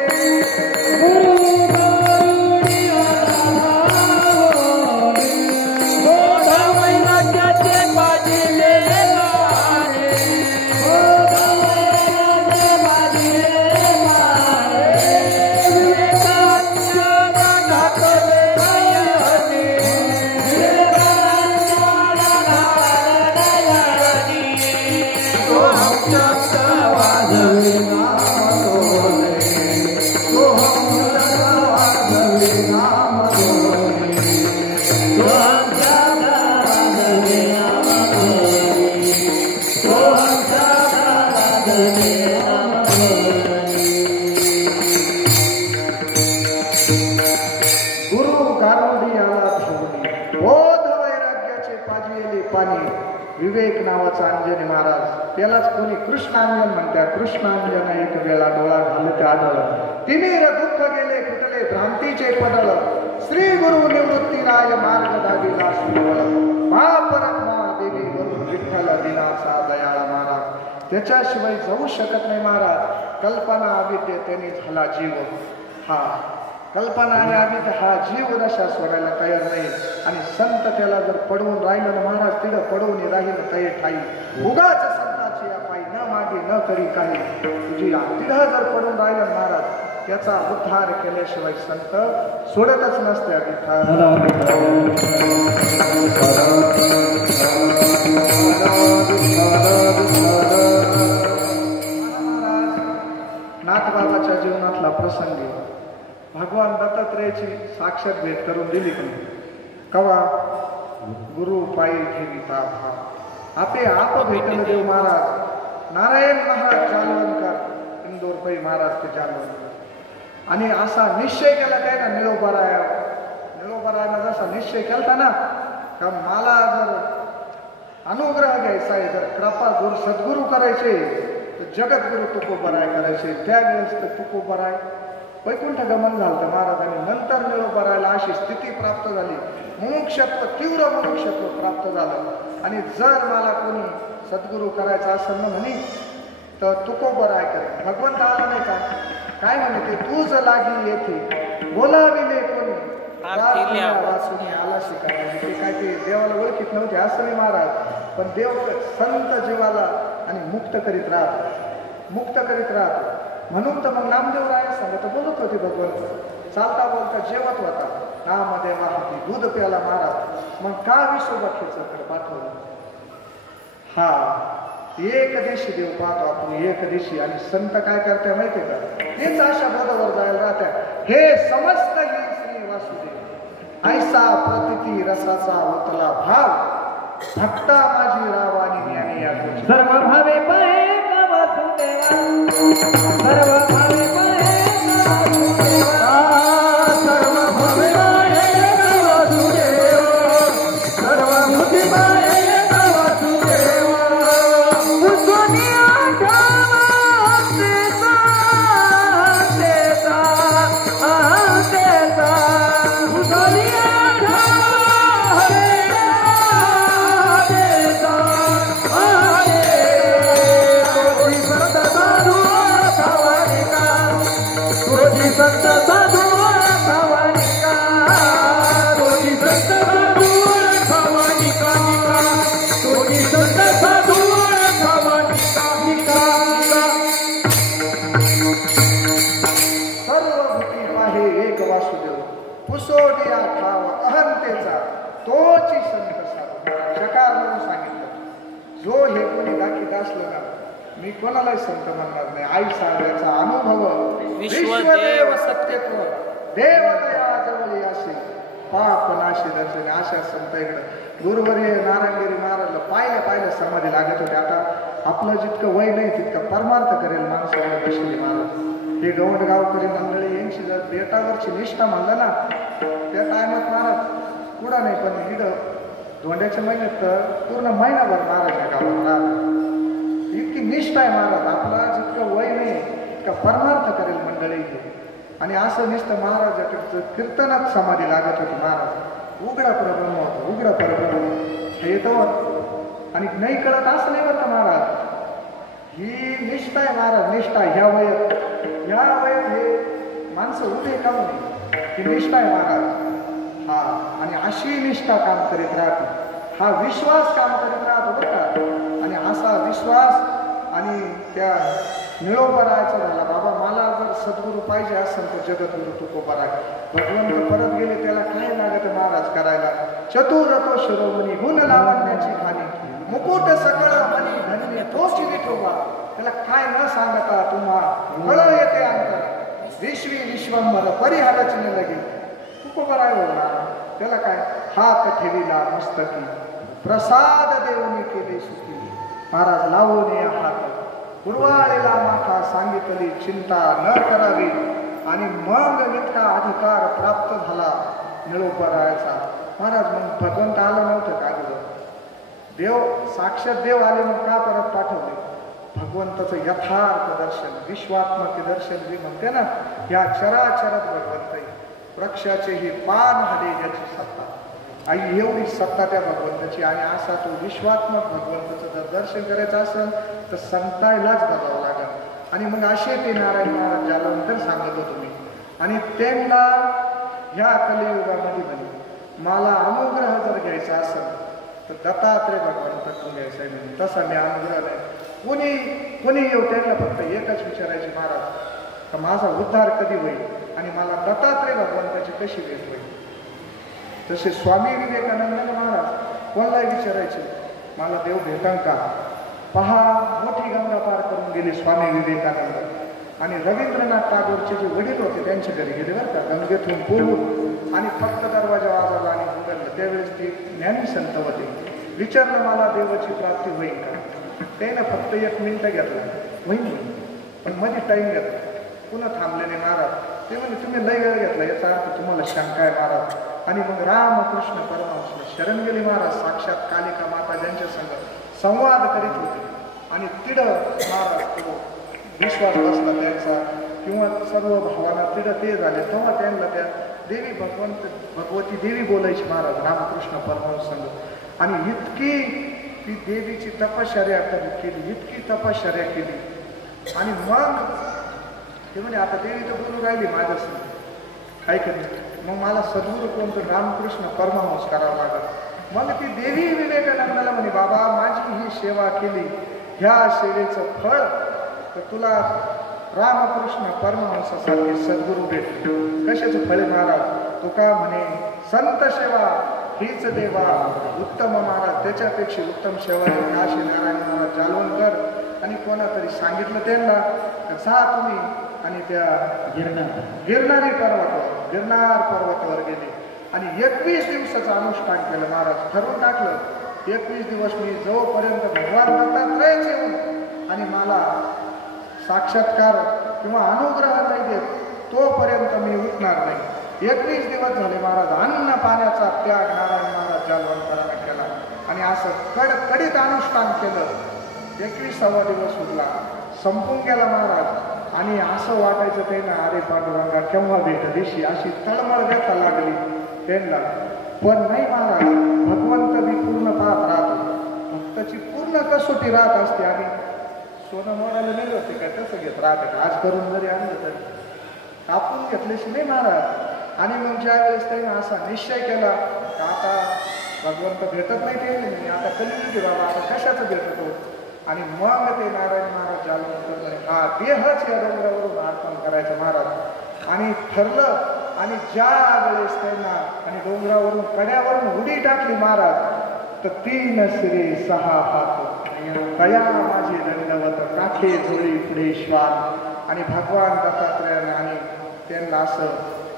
विवेक नावाचा अंजनी महाराज, त्यालाच कोणी कृष्णांजन म्हणतात. कृष्णांजन एक वेळा डोळा घालते आढळ, तिने दुःख गेले कुठले भ्रांतीचे पडळ, श्री गुरु निवृत्ती राय मार्ग दाविला सुवळ, महापरत्मा देवी वरून विठ्ठल दिनाचा दयाळा महाराज. त्याच्याशिवाय जाऊ शकत नाही महाराज. कल्पना अविद्य त्यांनी झाला जीव. हा कल्पना आणि अविद्य हा जीव दशा सोडायला तयार नाही. आणि संत त्याला जर पडवून राहिलं ना महाराज, तिथं पडवून राहील तयार ठाई. उगाच संताची या पायी न मागे न करी काही, तुझी तिथं जर पडून राहिलं महाराज, त्याचा उद्धार केल्याशिवाय संत सोडतच नसते. नाथबाबाच्या जीवनातला प्रसंग भगवान दत्तात्रेयाची साक्षात भेट करून दिली पण कवा गुरु पायी ठेविता भा आपे आप भेटले देव महाराज. नारायण महाराज जालवणकर इंदोर पै महाराज ते जालवणकर आणि असा निश्चय केला काय ना निळोबारायानं जसा निश्चय केला ना का मला जर अनुग्रह घ्यायचा आहे, जर कृपा गुरु सद्गुरू करायचे तर जगद्गुरु तुकोबराय करायचे. त्यावेळेस तर तुकोबराय वैकुंठ गमन झालं तर महाराजांनी. नंतर निळोबरायला अशी स्थिती प्राप्त झाली, मुमुक्षत्व, तीव्र मुमुक्षत्व प्राप्त झालं. आणि जर मला कोणी सद्गुरू करायचा असं म्हणे तर तुकोबराय करे. भगवंत आला नाही का, काय म्हणे ते, तूच लागी येथे बोलाविले कोणी वाचून आला शिकायला. ते काय ते देवाला ओळखीत नव्हते असं नाही महाराज, पण देव संत जीवाला आणि मुक्त करीत राहतो. म्हणून तर मग नामदेव राया सांगत बोलत होते भगवंत, चालता बोलता जेवत होता, नामदेव हाती दूध प्याला महाराज. मग का विश्वभक्षेचं कर पाठवलं. हा एक दिवशी देव पाहतो आपण, एक दिवशी. आणि संत काय करते माहिती का, हेच अशा बोधावर जायला राहत्या, हे समस्त ही श्री वासुदेव ऐसा प्रतिती रसाचा ओतला भाव, भक्ता माझी रावानी ज्ञानी या सर्व भावे पाहे वासुदेवा, सर्व भावे पाहे वासुदेवा, सर्व भावे पाहे वासुदेवा, सर्व बुद्धी पाहे वासुदेवा. दुनिया ठावा देता देता देता, दुनिया ठावा देता संत साधू खवानिका, रोजी संत साधू खवानिका, रोजी संत साधू खवानिका. सर्व भूती पाहे एक वासुदेव, पुसोडिया ठाव अहंतेचा तोची संत साधू. शकार म्हणून सांगितलं, जो हे कोणी दाखीत असलं ना, मी कोणालाही संत म्हणणार नाही. आई साहेबाचा अनुभव विश्वदेव सत्यत्व देवदया जवळी असे पाप नाशी दर्शने. अशा संत इकडं गुरुवर्य नारायणगिरी महाराजला पाहिलं समाधी लागत होते. आता आपलं जितकं वय नाही तितकं परमार्थ करेल माणसाला बसले महाराज. हे गवंडगावकरी मंडळी यांची जर बेटावरची निष्ठा म्हणलं ना, त्या टायमात महाराज कुठं नाही, पण इकडं धोंड्याच्या महिन्यात तर पूर्ण महिनाभर महाराज या गावात राहतात. इतकी निष्ठा आहे महाराज. आपला जितकं वय नाही तितका परमार्थ करेल मंडळी. आणि असं निष्ठा महाराजाकडचं कीर्तनात समाधी लागत होती महाराज. उघडा परब्रह्म होतं, उघडा परब्रह्म हे येतं. आणि नाही कळत असं नाही बरं महाराज, ही निष्ठा आहे महाराज. निष्ठा ह्या वयात हे माणसं उभे का म्हणे, ही निष्ठा आहे महाराज. हा, आणि अशी निष्ठा काम करीत राहते, हा विश्वास काम करीत राहतो बरं का. आणि असा विश्वास आणि त्या निळोबरायचा झाला, बाबा मला जर सद्गुरू पाहिजे असेल तर जगद्गुरु तुकोबराय. भगवंत परत गेले, त्याला काय लागत महाराज करायला. चतुरतो शिरोमणी गुण लावण्याची खाणी, मुकुट सकळ मनी धन्य तोची विठोबा. त्याला काय न सांगता तुम्हा फळ येते अंतर, विश्वी विश्वंभर परिहारचने लगे. तुकोबराय बोलणार, त्याला काय, हात ठेविला मस्तकी प्रसाद देवनी केले सुखी. महाराज लावून या हात, उर्वाळेला माथा सांगितली चिंता न करावी. आणि मग इतका अधिकार प्राप्त झाला निळोबरायाचा. महाराज मग भगवंत आलं नव्हतं का गं, देव साक्षात देव आले, मग का परत पाठवले. भगवंताचं यथार्थ दर्शन, विश्वात्मक दर्शन जे म्हणते ना, या चराचरात भगवंत वृक्षाचेही पान हले याची सत्ता. आई एवढी सत्ता त्या भगवंताची. आणि असा तो विश्वात्मक भगवंताचं जर दर्शन करायचं असेल तर संतायलाच बघावं लागेल. आणि मग असे ते नारायण महाराज ज्याला नंतर सांगत होतो मी, आणि त्यांना ह्या कलियुगामध्ये म्हणे मला अनुग्रह जर घ्यायचा असेल तर दत्तात्रय भगवंताकडून घ्यायचा आहे म्हणे. तसा मी अनुग्रह नाही, कोणी येऊ त्यांना फक्त एकच विचारायचे, महाराज तर माझा उद्धार कधी होईल आणि मला दत्तात्रय भगवंताची कशी भेट होईल. तसे स्वामी विवेकानंद महाराज कोणालाही विचारायचे, मला देव भेटल का. पहा, मोठी गंगा पार करून गेले स्वामी विवेकानंद. आणि रवींद्रनाथ टागोरचे जे वडील होते त्यांच्या घरी गेले बरं का, गंगेतून पूर्व. आणि फक्त दरवाजा वाजवला आणि उघडलं. त्यावेळेस ते ज्ञानी संत होते. विचारलं मला देवाची प्राप्ती होईल का. त्यानं फक्त 1 मिनिट घेतला, होईल, पण मध्ये टाईम घेतला. पुन्हा थांबलेले महाराज ते म्हणजे तुम्ही लय वेळ घेतला, याचा अर्थ तुम्हाला शंका आहे महाराज. आणि मग रामकृष्ण परमहंस शरण गेले महाराज. साक्षात कालिका माता ज्यांच्या संग संवाद करीत होते आणि तिड महाराज तो विश्वास बसला त्यांचा, किंवा सर्व भावांना तिड ते झाले, तेव्हा त्यांना त्या देवी भगवती देवी बोलायची महाराज रामकृष्ण परमहंस संग. आणि इतकी ती देवीची तपश्चर्या केली, इतकी तपश्चर्या केली. आणि मग ते म्हणजे आता देवी तर बोलू राहिली माझ्यासंग, काय केली, मग मला सद्गुरू कोणतं रामकृष्ण परमहंस करावं लागत. मग ती देवी विवेकानंदाला म्हणे, बाबा माझी ही सेवा केली, ह्या सेवेचं फळ तर तुला रामकृष्ण परमहंसासारखे सद्गुरू भेटले. कशाचं फळे महाराज? तो का म्हणे, संत सेवा हीच देवा उत्तम महाराज, त्याच्यापेक्षा उत्तम सेवा काशी नारायण महाराज जालवणकर. आणि कोणातरी सांगितलं त्यांना, जा तुम्ही आणि त्या गिरणारी पर्वतावर गेले आणि 21 दिवसाचं अनुष्ठान केलं महाराज. ठरवून टाकलं 21 दिवस मी जोपर्यंत भगवान दत्तात्रयच येऊन आणि मला साक्षात्कार किंवा अनुग्रह नाही देत तोपर्यंत मी उठणार नाही. 21 दिवस झाले महाराज. अन्न पाण्याचा त्याग नारायण महाराज जालवणकरांनी केला आणि असं कडकडीत अनुष्ठान केलं. 21वा दिवस उठला, संपून गेला महाराज. आणि असं वाटायचं त्यांना, अरे पांडुरंगा केव्हा भेट दिशी, अशी तळमळ व्यथा लागली त्यांना. पण नाही महाराज, भगवंत बी पूर्ण पाहत राहतो, भक्ताची पूर्ण कसोटी राहत असते. आणि सोनं मोडायला नाही होते काय तसं घेत राहते, आज करून जरी आणलं तरी कापून घेतल्याशी नाही महाराज. आणि मग ज्या वेळेस त्यांनी असा निश्चय केला का आता भगवंत भेटत नाही ते म्हणजे आता कलियुगी बाबा, आता कशाचं भेटतो. आणि मग ते नारायण महाराज जालवणकर हा देहच या डोंगरावरून अर्पण करायचं महाराज. आणि ठरलं. आणि ज्या वेळेस त्यांना आणि डोंगरावरून कड्यावरून उडी टाकली महाराज, तर 3 शिरे 6 हात कया माझे दंडवत काखे जोडी पुढे श्वास. आणि भगवान दत्तात्रयानं आणि त्यांना असं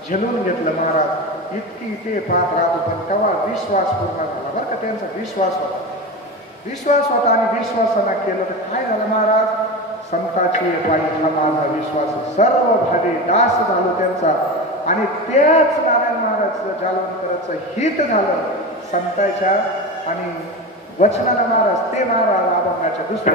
झेलून घेतलं महाराज. इतकी ते पाहत राहतो. पण तेव्हा विश्वास पूर्ण झाला बरं का, त्यांचा विश्वास होता आणि विश्वासाला केलं तर काय झालं महाराज, संताची पायी हा माझा विश्वास, सर्व भावी दास झालो त्यांचा. आणि त्याच नारायण महाराज जालवणकरांचं हित झालं संतांच्या आणि वचनाला महाराज. ते महाराज अभंगाच्या दुसऱ्या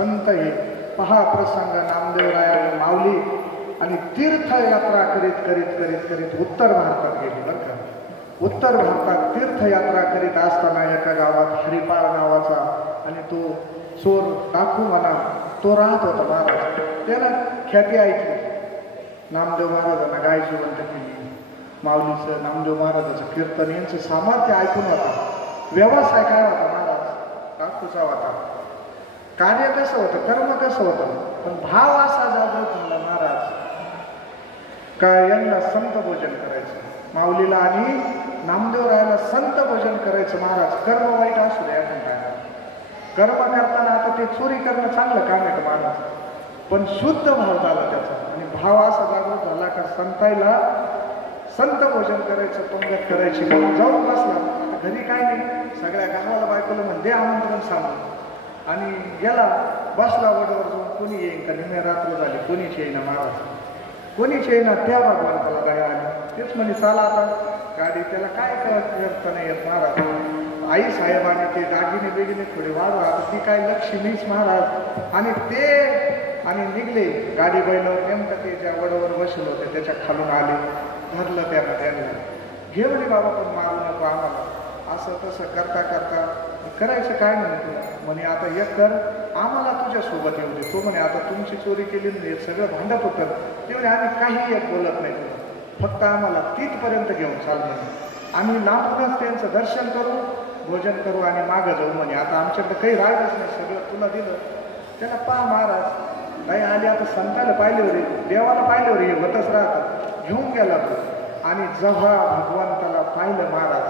संत हे पहा प्रसंग नामदेवरायाने माऊली आणि तीर्थयात्रा करीत करीत करीत करीत उत्तर भारतात गेली बरं का. उत्तर भारतात तीर्थयात्रा करीत असताना एका गावात हरिपाळ नावाचा आणि तो चोर डाकू म्हणा तो राहत होता महाराज. त्यानं ख्याती ऐकली. नामदेव महाराजांना गाय जिवंत केली. माऊलीचं नामदेव महाराजाचं कीर्तन यांचं सामर्थ्य ऐकून होता. व्यवसाय काय होता महाराज? डाकूचा होता. कार्य कसं होतं, कर्म कसं होतं, पण भाव असा जागृत झाला महाराज का यांना संत भोजन करायचं. माऊलीला आणि नामदेवरायाला संत भोजन करायचं महाराज. कर्म वाईट असू द्या आपण काय कर्म करताना आता ते चोरी करणं चांगलं काम आहे का महाराज, पण शुद्ध भाव झाला त्याचा. आणि भाव असा जागृत झाला का संताईला संत भोजन करायचं, पंगत करायची. मग जाऊन बसला. घरी काय नाही, सगळ्या गावाला बायकोला म्हणते आमंत्रण सांगून आणि गेला बसला वडावर जाऊन. कोणी येईन का निम्या रात्र झाली, कोणीच येईना महाराज, कोणीच येईना. त्या भगवंताला दया आली. तेच म्हणे चला आता गाडी. त्याला काय करता नाही येत महाराज. आई साहेबाने ते दागिने बेगिने थोडे वाढवा, आता ती काय लक्ष्मीच महाराज. आणि ते आणि निघले गाडी बैलावर. नेमकं ते ज्या वडावर बसले होते त्याच्या खालून आले. धरलं त्यांना घे म्हणे बाबा, पण मारू नको आम्हाला. असं तसं करता करता करायचं काय म्हणे तू. म्हणे आता एक कर, आम्हाला तुझ्यासोबत येऊ दे. तो म्हणे आता तुमची चोरी केली नाही सगळं भांडत होतं. ते म्हणे आम्ही काही एक बोलत नाही तुला, फक्त आम्हाला तिथपर्यंत घेऊन चाल म्हणे. आम्ही लांबूनच त्यांचं दर्शन करू, भोजन करू आणि मागं जाऊ म्हणे. आता आमच्याकडे काही राहिलंच नाही, सगळं तुला दिलं. त्याला पहा महाराज काही आले. आता संताला पाहिल्यावर देवाला पाहिल्यावर हे होतच राहतं. घेऊन गेला तो. आणि जेव्हा भगवंताला पाहिलं महाराज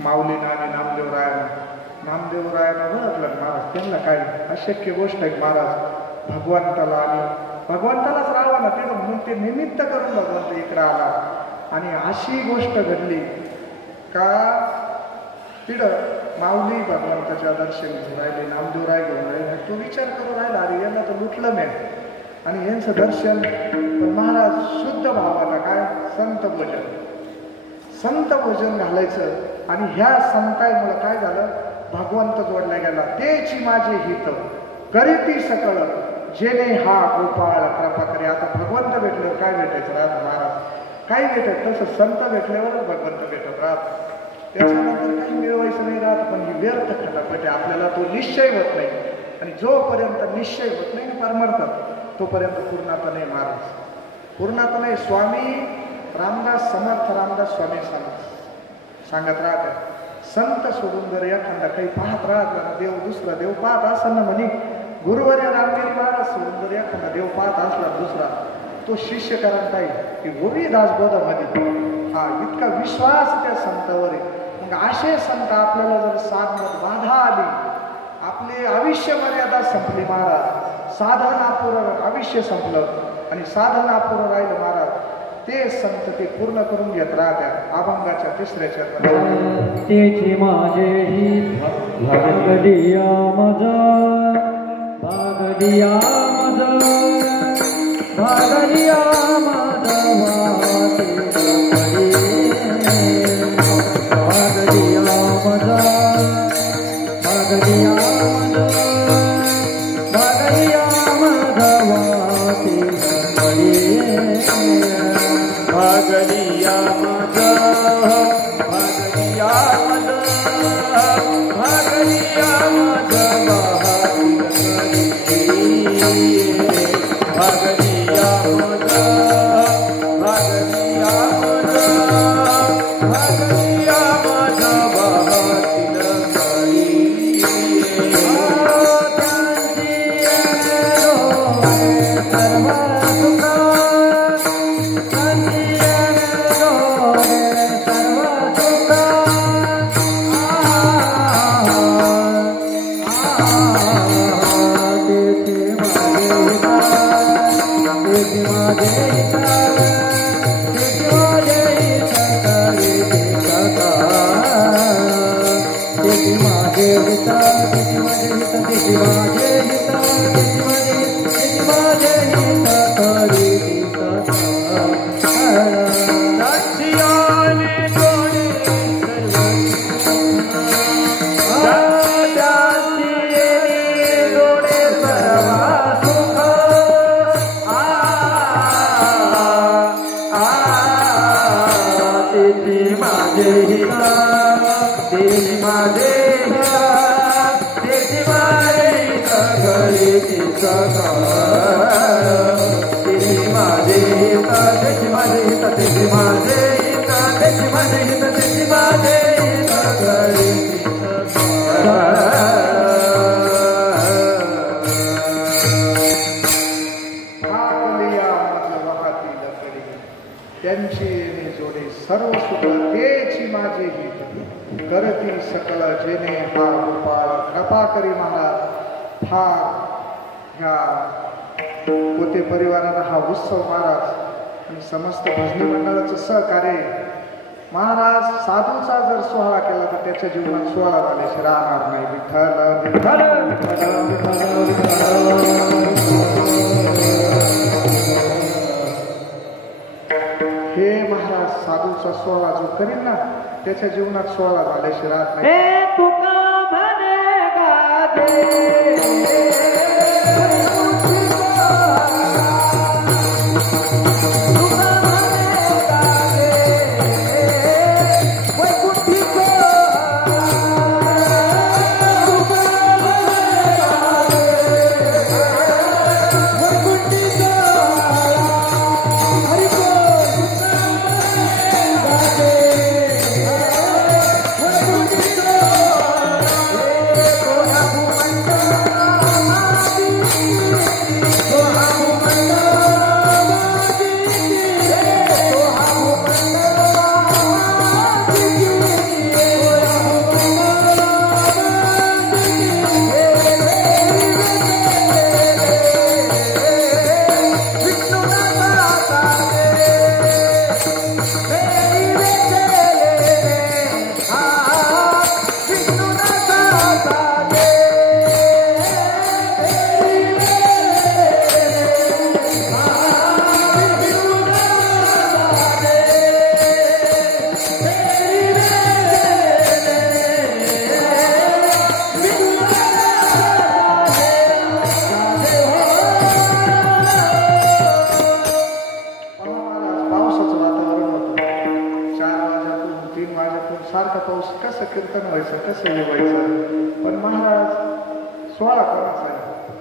माऊलीनं आणि नामदेवरायानं ओळखलं महाराज. त्यांना काय अशक्य गोष्ट आहे महाराज. भगवंताला आणि भगवंतालाच राहावा ना ते, म्हणून ते निमित्त करून भगवंत इकडं आला. आणि अशी गोष्ट घडली का तिथं माऊली भगवंताच्या दर्शन घेऊन राहिले, नामदेवराय घेऊन राहिले. तो विचार करून राहिला अरे यांना तर लुटलं मी आणि यांचं दर्शन. पण महाराज शुद्ध भावाला काय संत भोजन घालायचं. आणि ह्या संतांमुळे काय झालं, भगवंत जोडला गेला. तेची माझे हित करीती सकळ जेणे हा गोपाळ कृपा करे. आता भगवंत भेटल्यावर काय भेटायचं राहत महाराज, काही भेटत तसं संत भेटल्यावर भगवंत भेटत राहत. त्याच्यानंतर काही मिळवायचं नाही राहत. पण ही व्यर्थ खटापट आपल्याला तो निश्चय होत नाही. आणि जोपर्यंत निश्चय होत नाही ना परमार्थात तोपर्यंत पूर्णता नाही महाराज, पूर्णता नाही. स्वामी रामदास समर्थ रामदास स्वामी सांगत राहतात, संत सोडून जर एखादा काही पाहत राहत ना देव दुसरा देव पाहत असं ना म्हणे. गुरुवर्य रामगिरी महाराज सोडून जर एखादा देव पाहत असला दुसरा, तो शिष्य करायला पाहिजे की गोवी दासबोधामध्ये हा इतका विश्वास त्या संतावर आहे. मग असे संत आपल्याला जर साधनात बाधा आली, आपले आयुष्य मर्यादा संपली महाराज, साधन अपुरं आयुष्य संपलं आणि साधन अपुरं राहिलं महाराज, ते संत ते पूर्ण करून घेत राहत्या. अभंगाच्या तिसऱ्या चरणात तेची माझे ही भागडिया माझा भागडिया माझा भागडिया माझा भागडिया माझा भागडिया माझा भागडिया माझा भागडिया माझा भागडिया माझा भागडिया माझा भागडिया माझा भागडिया माझा भागडिया माझा भातील त्यांची येणे जोडे सर्व सुख तेची माझे ही करती सकल जेणे हा गोपाळ कृपा करी महाराज फार ह्या पोते परिवाराला हा उत्सव महाराज आणि समस्त भजनी मंडळाचं सहकार्य महाराज साधूचा जर सोहळा केला तर त्याच्या जीवनात सोहळा झाल्याशिवाय राहणार नाही विठ्ठल हे महाराज साधूचा सोहळा जो करील ना त्याच्या जीवनात सोहळा झाल्याशिवाय राहत नाही तुका म्हणे गाजे सारखा पाऊस कसं कीर्तन व्हायचं कसं लिवायचं पण महाराज सोहळा कोणाचा आहे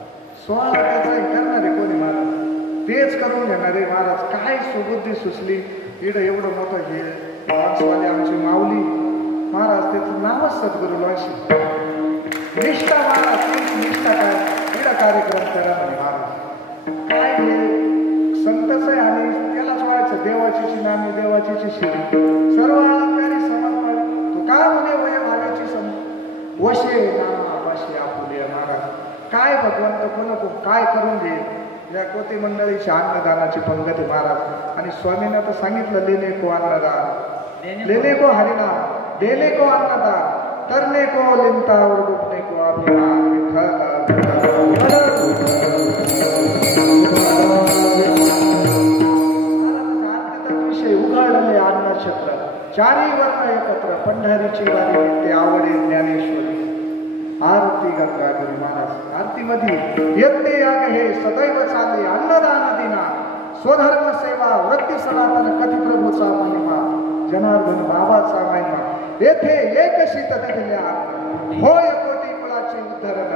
सोहळा त्याचा करणारे कोणी महाराज तेच करून घेणारे महाराज काय सुबुद्धी सुचली इकडं एवढं मोठं हे वाले आमची माऊली महाराज त्याचं नावच सद्गुरू अशी निष्ठा महाराज निष्ठा काय इकडं कार्यक्रम करा म्हणे महाराज काय हे संतच आहे आणि त्यालाच व्हायचं देवाची नामी देवाची शिरी सर्व अलंकारी समर्पण तो काय म्हणे वय भावाची वशे नामा पाशी आपुले महाराज काय भगवंत कोण काय करून घेईल या कोती मंडळीची अन्नदानाची पंगत महाराज आणि स्वामींना तर सांगितलं लेने को अन्नदान लेने को हरिनाम देने को अन्नदान करने को लिमता और डूबने को अभिमान विषय उघडले अन्नछत्र चारी वर्ण एकत्र पंढरीची वारी ते आवडे ज्ञानेश्वरी आरती गंगाधरी महाराज आरतीमध्ये यज्ञ याग हे सदैव चाले अन्नदान दिना स्वधर्म सेवा वृत्ती सनातन कथी प्रभूचा महिमा जनार्दन बाबाचा महिमा येथे एक शीत दिल्या होय कोटी कुळाचे उद्धरण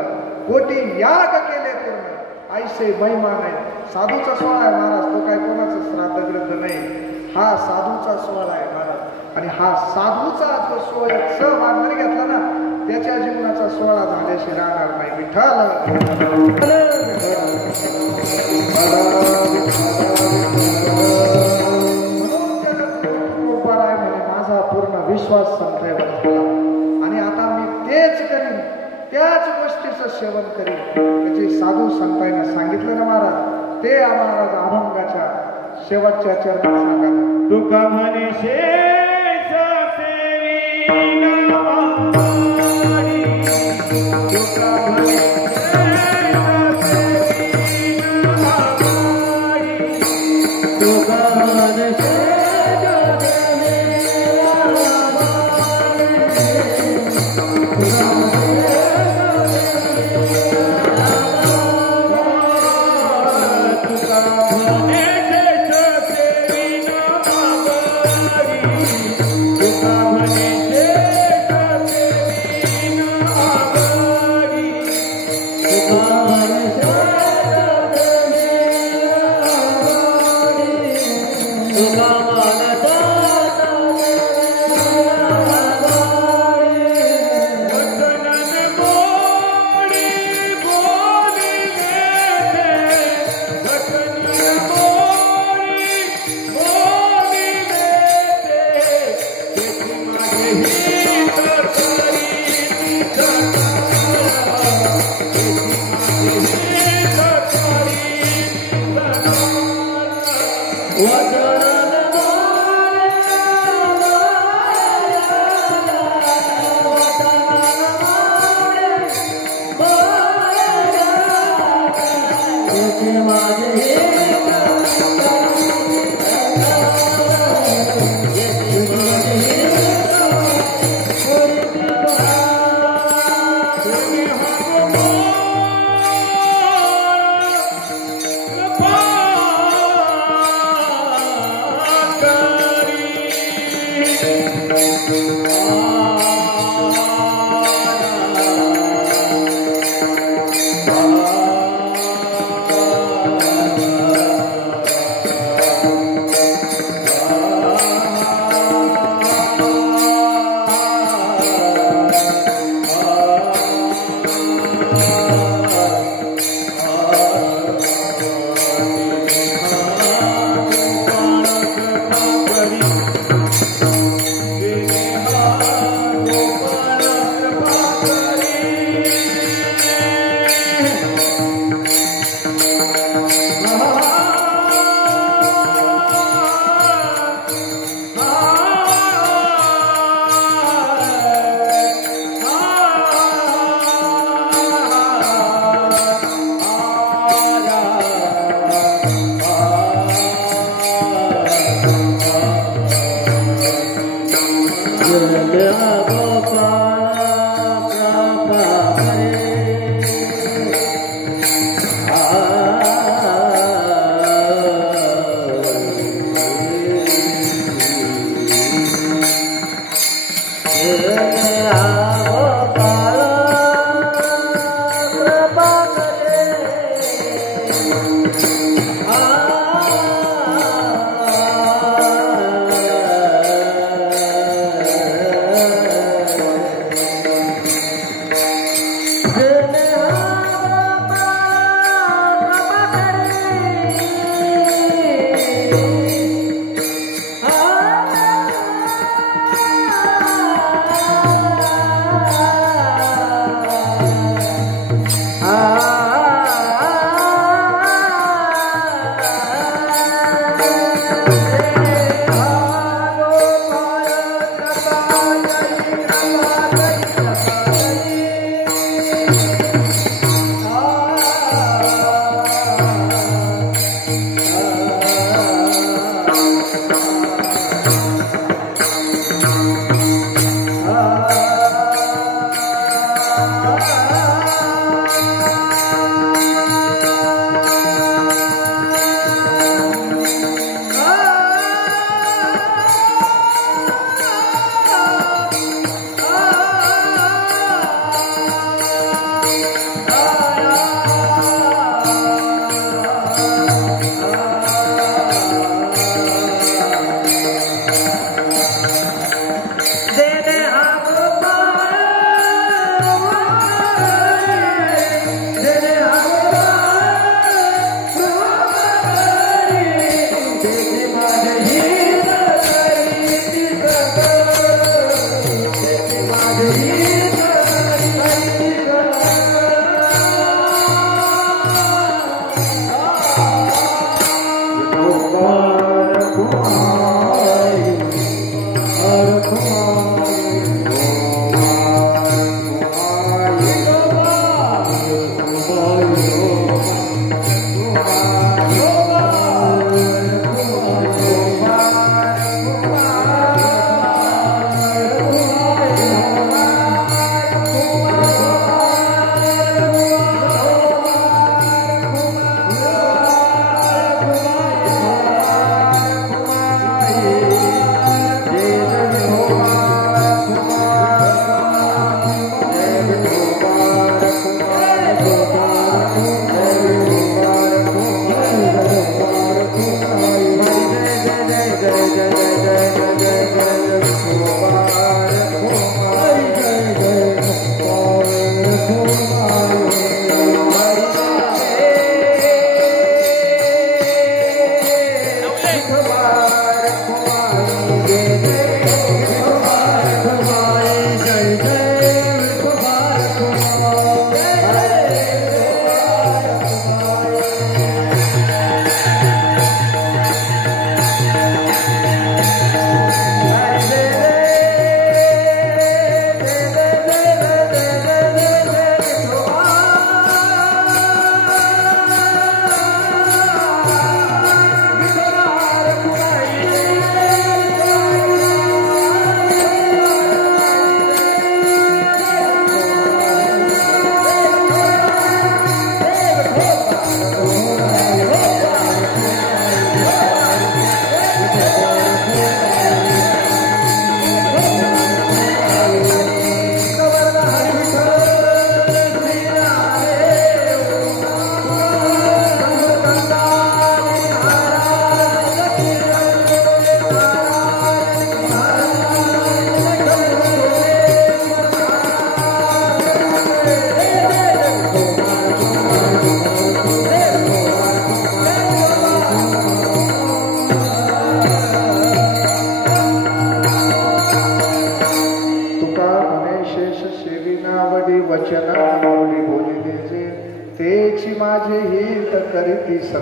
कोटी याग केले पूर्ण ऐसे महिमा नाही साधूचा सोहळा आहे महाराज तो काय कोणाचा श्राद्ध ग्रंथ नाही हा साधूचा सोहळा आहे महाराज आणि हा साधूचा जो सहभाग जरी घेतला ना त्याच्या जीवनाचा सोहळा झाल्याशी राहणार नाही विठ्ठल म्हणे माझा पूर्ण विश्वास संतांवर आणि आता मी तेच करीन त्याच गोष्टीचं सेवन करीन त्याचे साधू संतांना सांगितलं ना महाराज ते महाराज अभंगाच्या शेवटच्या चरणात सांगा तुका म्हणे शेष सेवी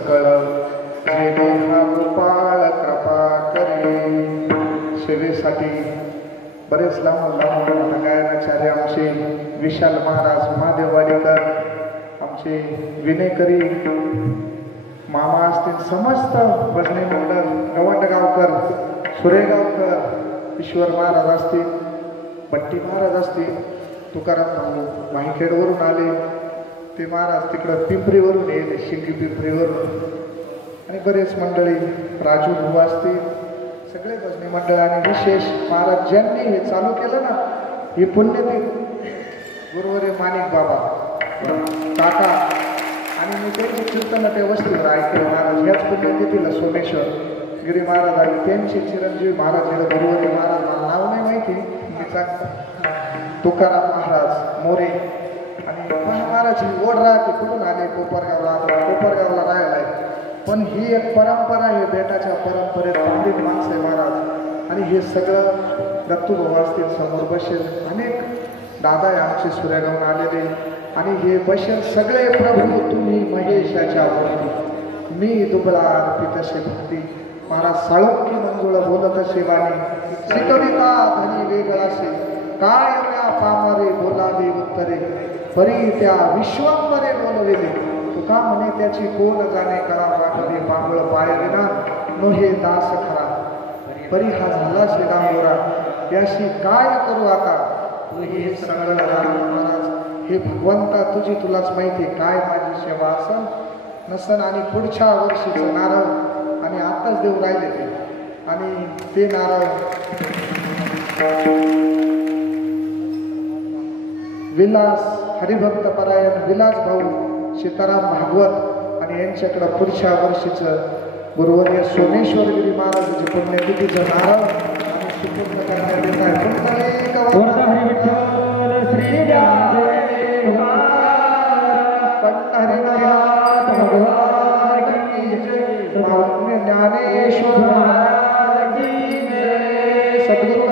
सकळ जे देहा गोपाळ कृपा करे. सेवेसाठी बरेच लांबून लांबून गायनाचार्य आमचे विशाल महाराज महादेव वाडीकर, आमचे विनेकरी मामा असतील, समस्त भजनी मंडळ गवंडगावकर, सुरेगावकर, ईश्वर महाराज असतील, बट्टी महाराज असतील, तुकाराम भाऊ माहिखेडवरून आले, ते महाराज तिकडं पिंपरीवरून येईल, शिंगी पिंपरीवरून, आणि बरेच मंडळी राजू भाऊ असतील, सगळे भजनी मंडळ. आणि विशेष महाराज ज्यांनी हे चालू केलं ना, हे पुण्यतीर्थ गुरुवर्य माणिक बाबा काका, आणि मी त्यांची कीर्तन त्या वस्तीवर ऐकलं. महाराज याच पुण्यतिथीला सोमेश्वर गिरी महाराज आणि त्यांचे चिरंजीवी महाराज, याला गुरुवर्य महाराज मला नाव नाही माहिती, तिचा तुकाराम महाराज मोरे. आणि महाराज ही ओढ राहते, कुठून आले? कोपरगावला. कोपरगावला राहायला आहे, पण ही एक परंपरा आहे, बेटाच्या परंपरेत पंडित माणसं आहे महाराज. आणि हे सगळं दत्तूभाऊ असतील समोर बसेल, अनेक दादा आहे आमचे सूर्यगावून आलेले, आणि हे बसेल सगळे. प्रभू तुम्ही महेशाच्या भक्ती, मी दुबळा अर्पित असे भक्ती. महाराज साळुंकी मंजुळ बोलत असे वाणी, शिकविता धनी वेगळासे, काय त्या पामरे बोलावे उत्तरे, परी त्या विश्वांबरे बोलविले. तुका म्हणे त्याची कोण जाणे करा वाटले, पांगळ पायले ना नोहे दास खरा, परी हा झाला श्रीरामोरा, याशी काय करू आता हे सगळं महाराज. हे भगवंता तुझी तुलाच माहिती काय माझी सेवा असन नसन. आणि पुढच्या वर्षीचं नारळ, आणि आताच देऊ राहिले ते, आणि ते नारळ विलास हरिभक्त परायण विलास भाऊ सीताराम भागवत, आणि यांच्याकडं पुढच्या वर्षीचं गुरुवर्य सोमेश्वरगिरी महाराजांचे पुण्यतिथीचं नारळ आणि सुपूर्ण करण्यात येत आहे. ज्ञानेश्वर सद्गुरु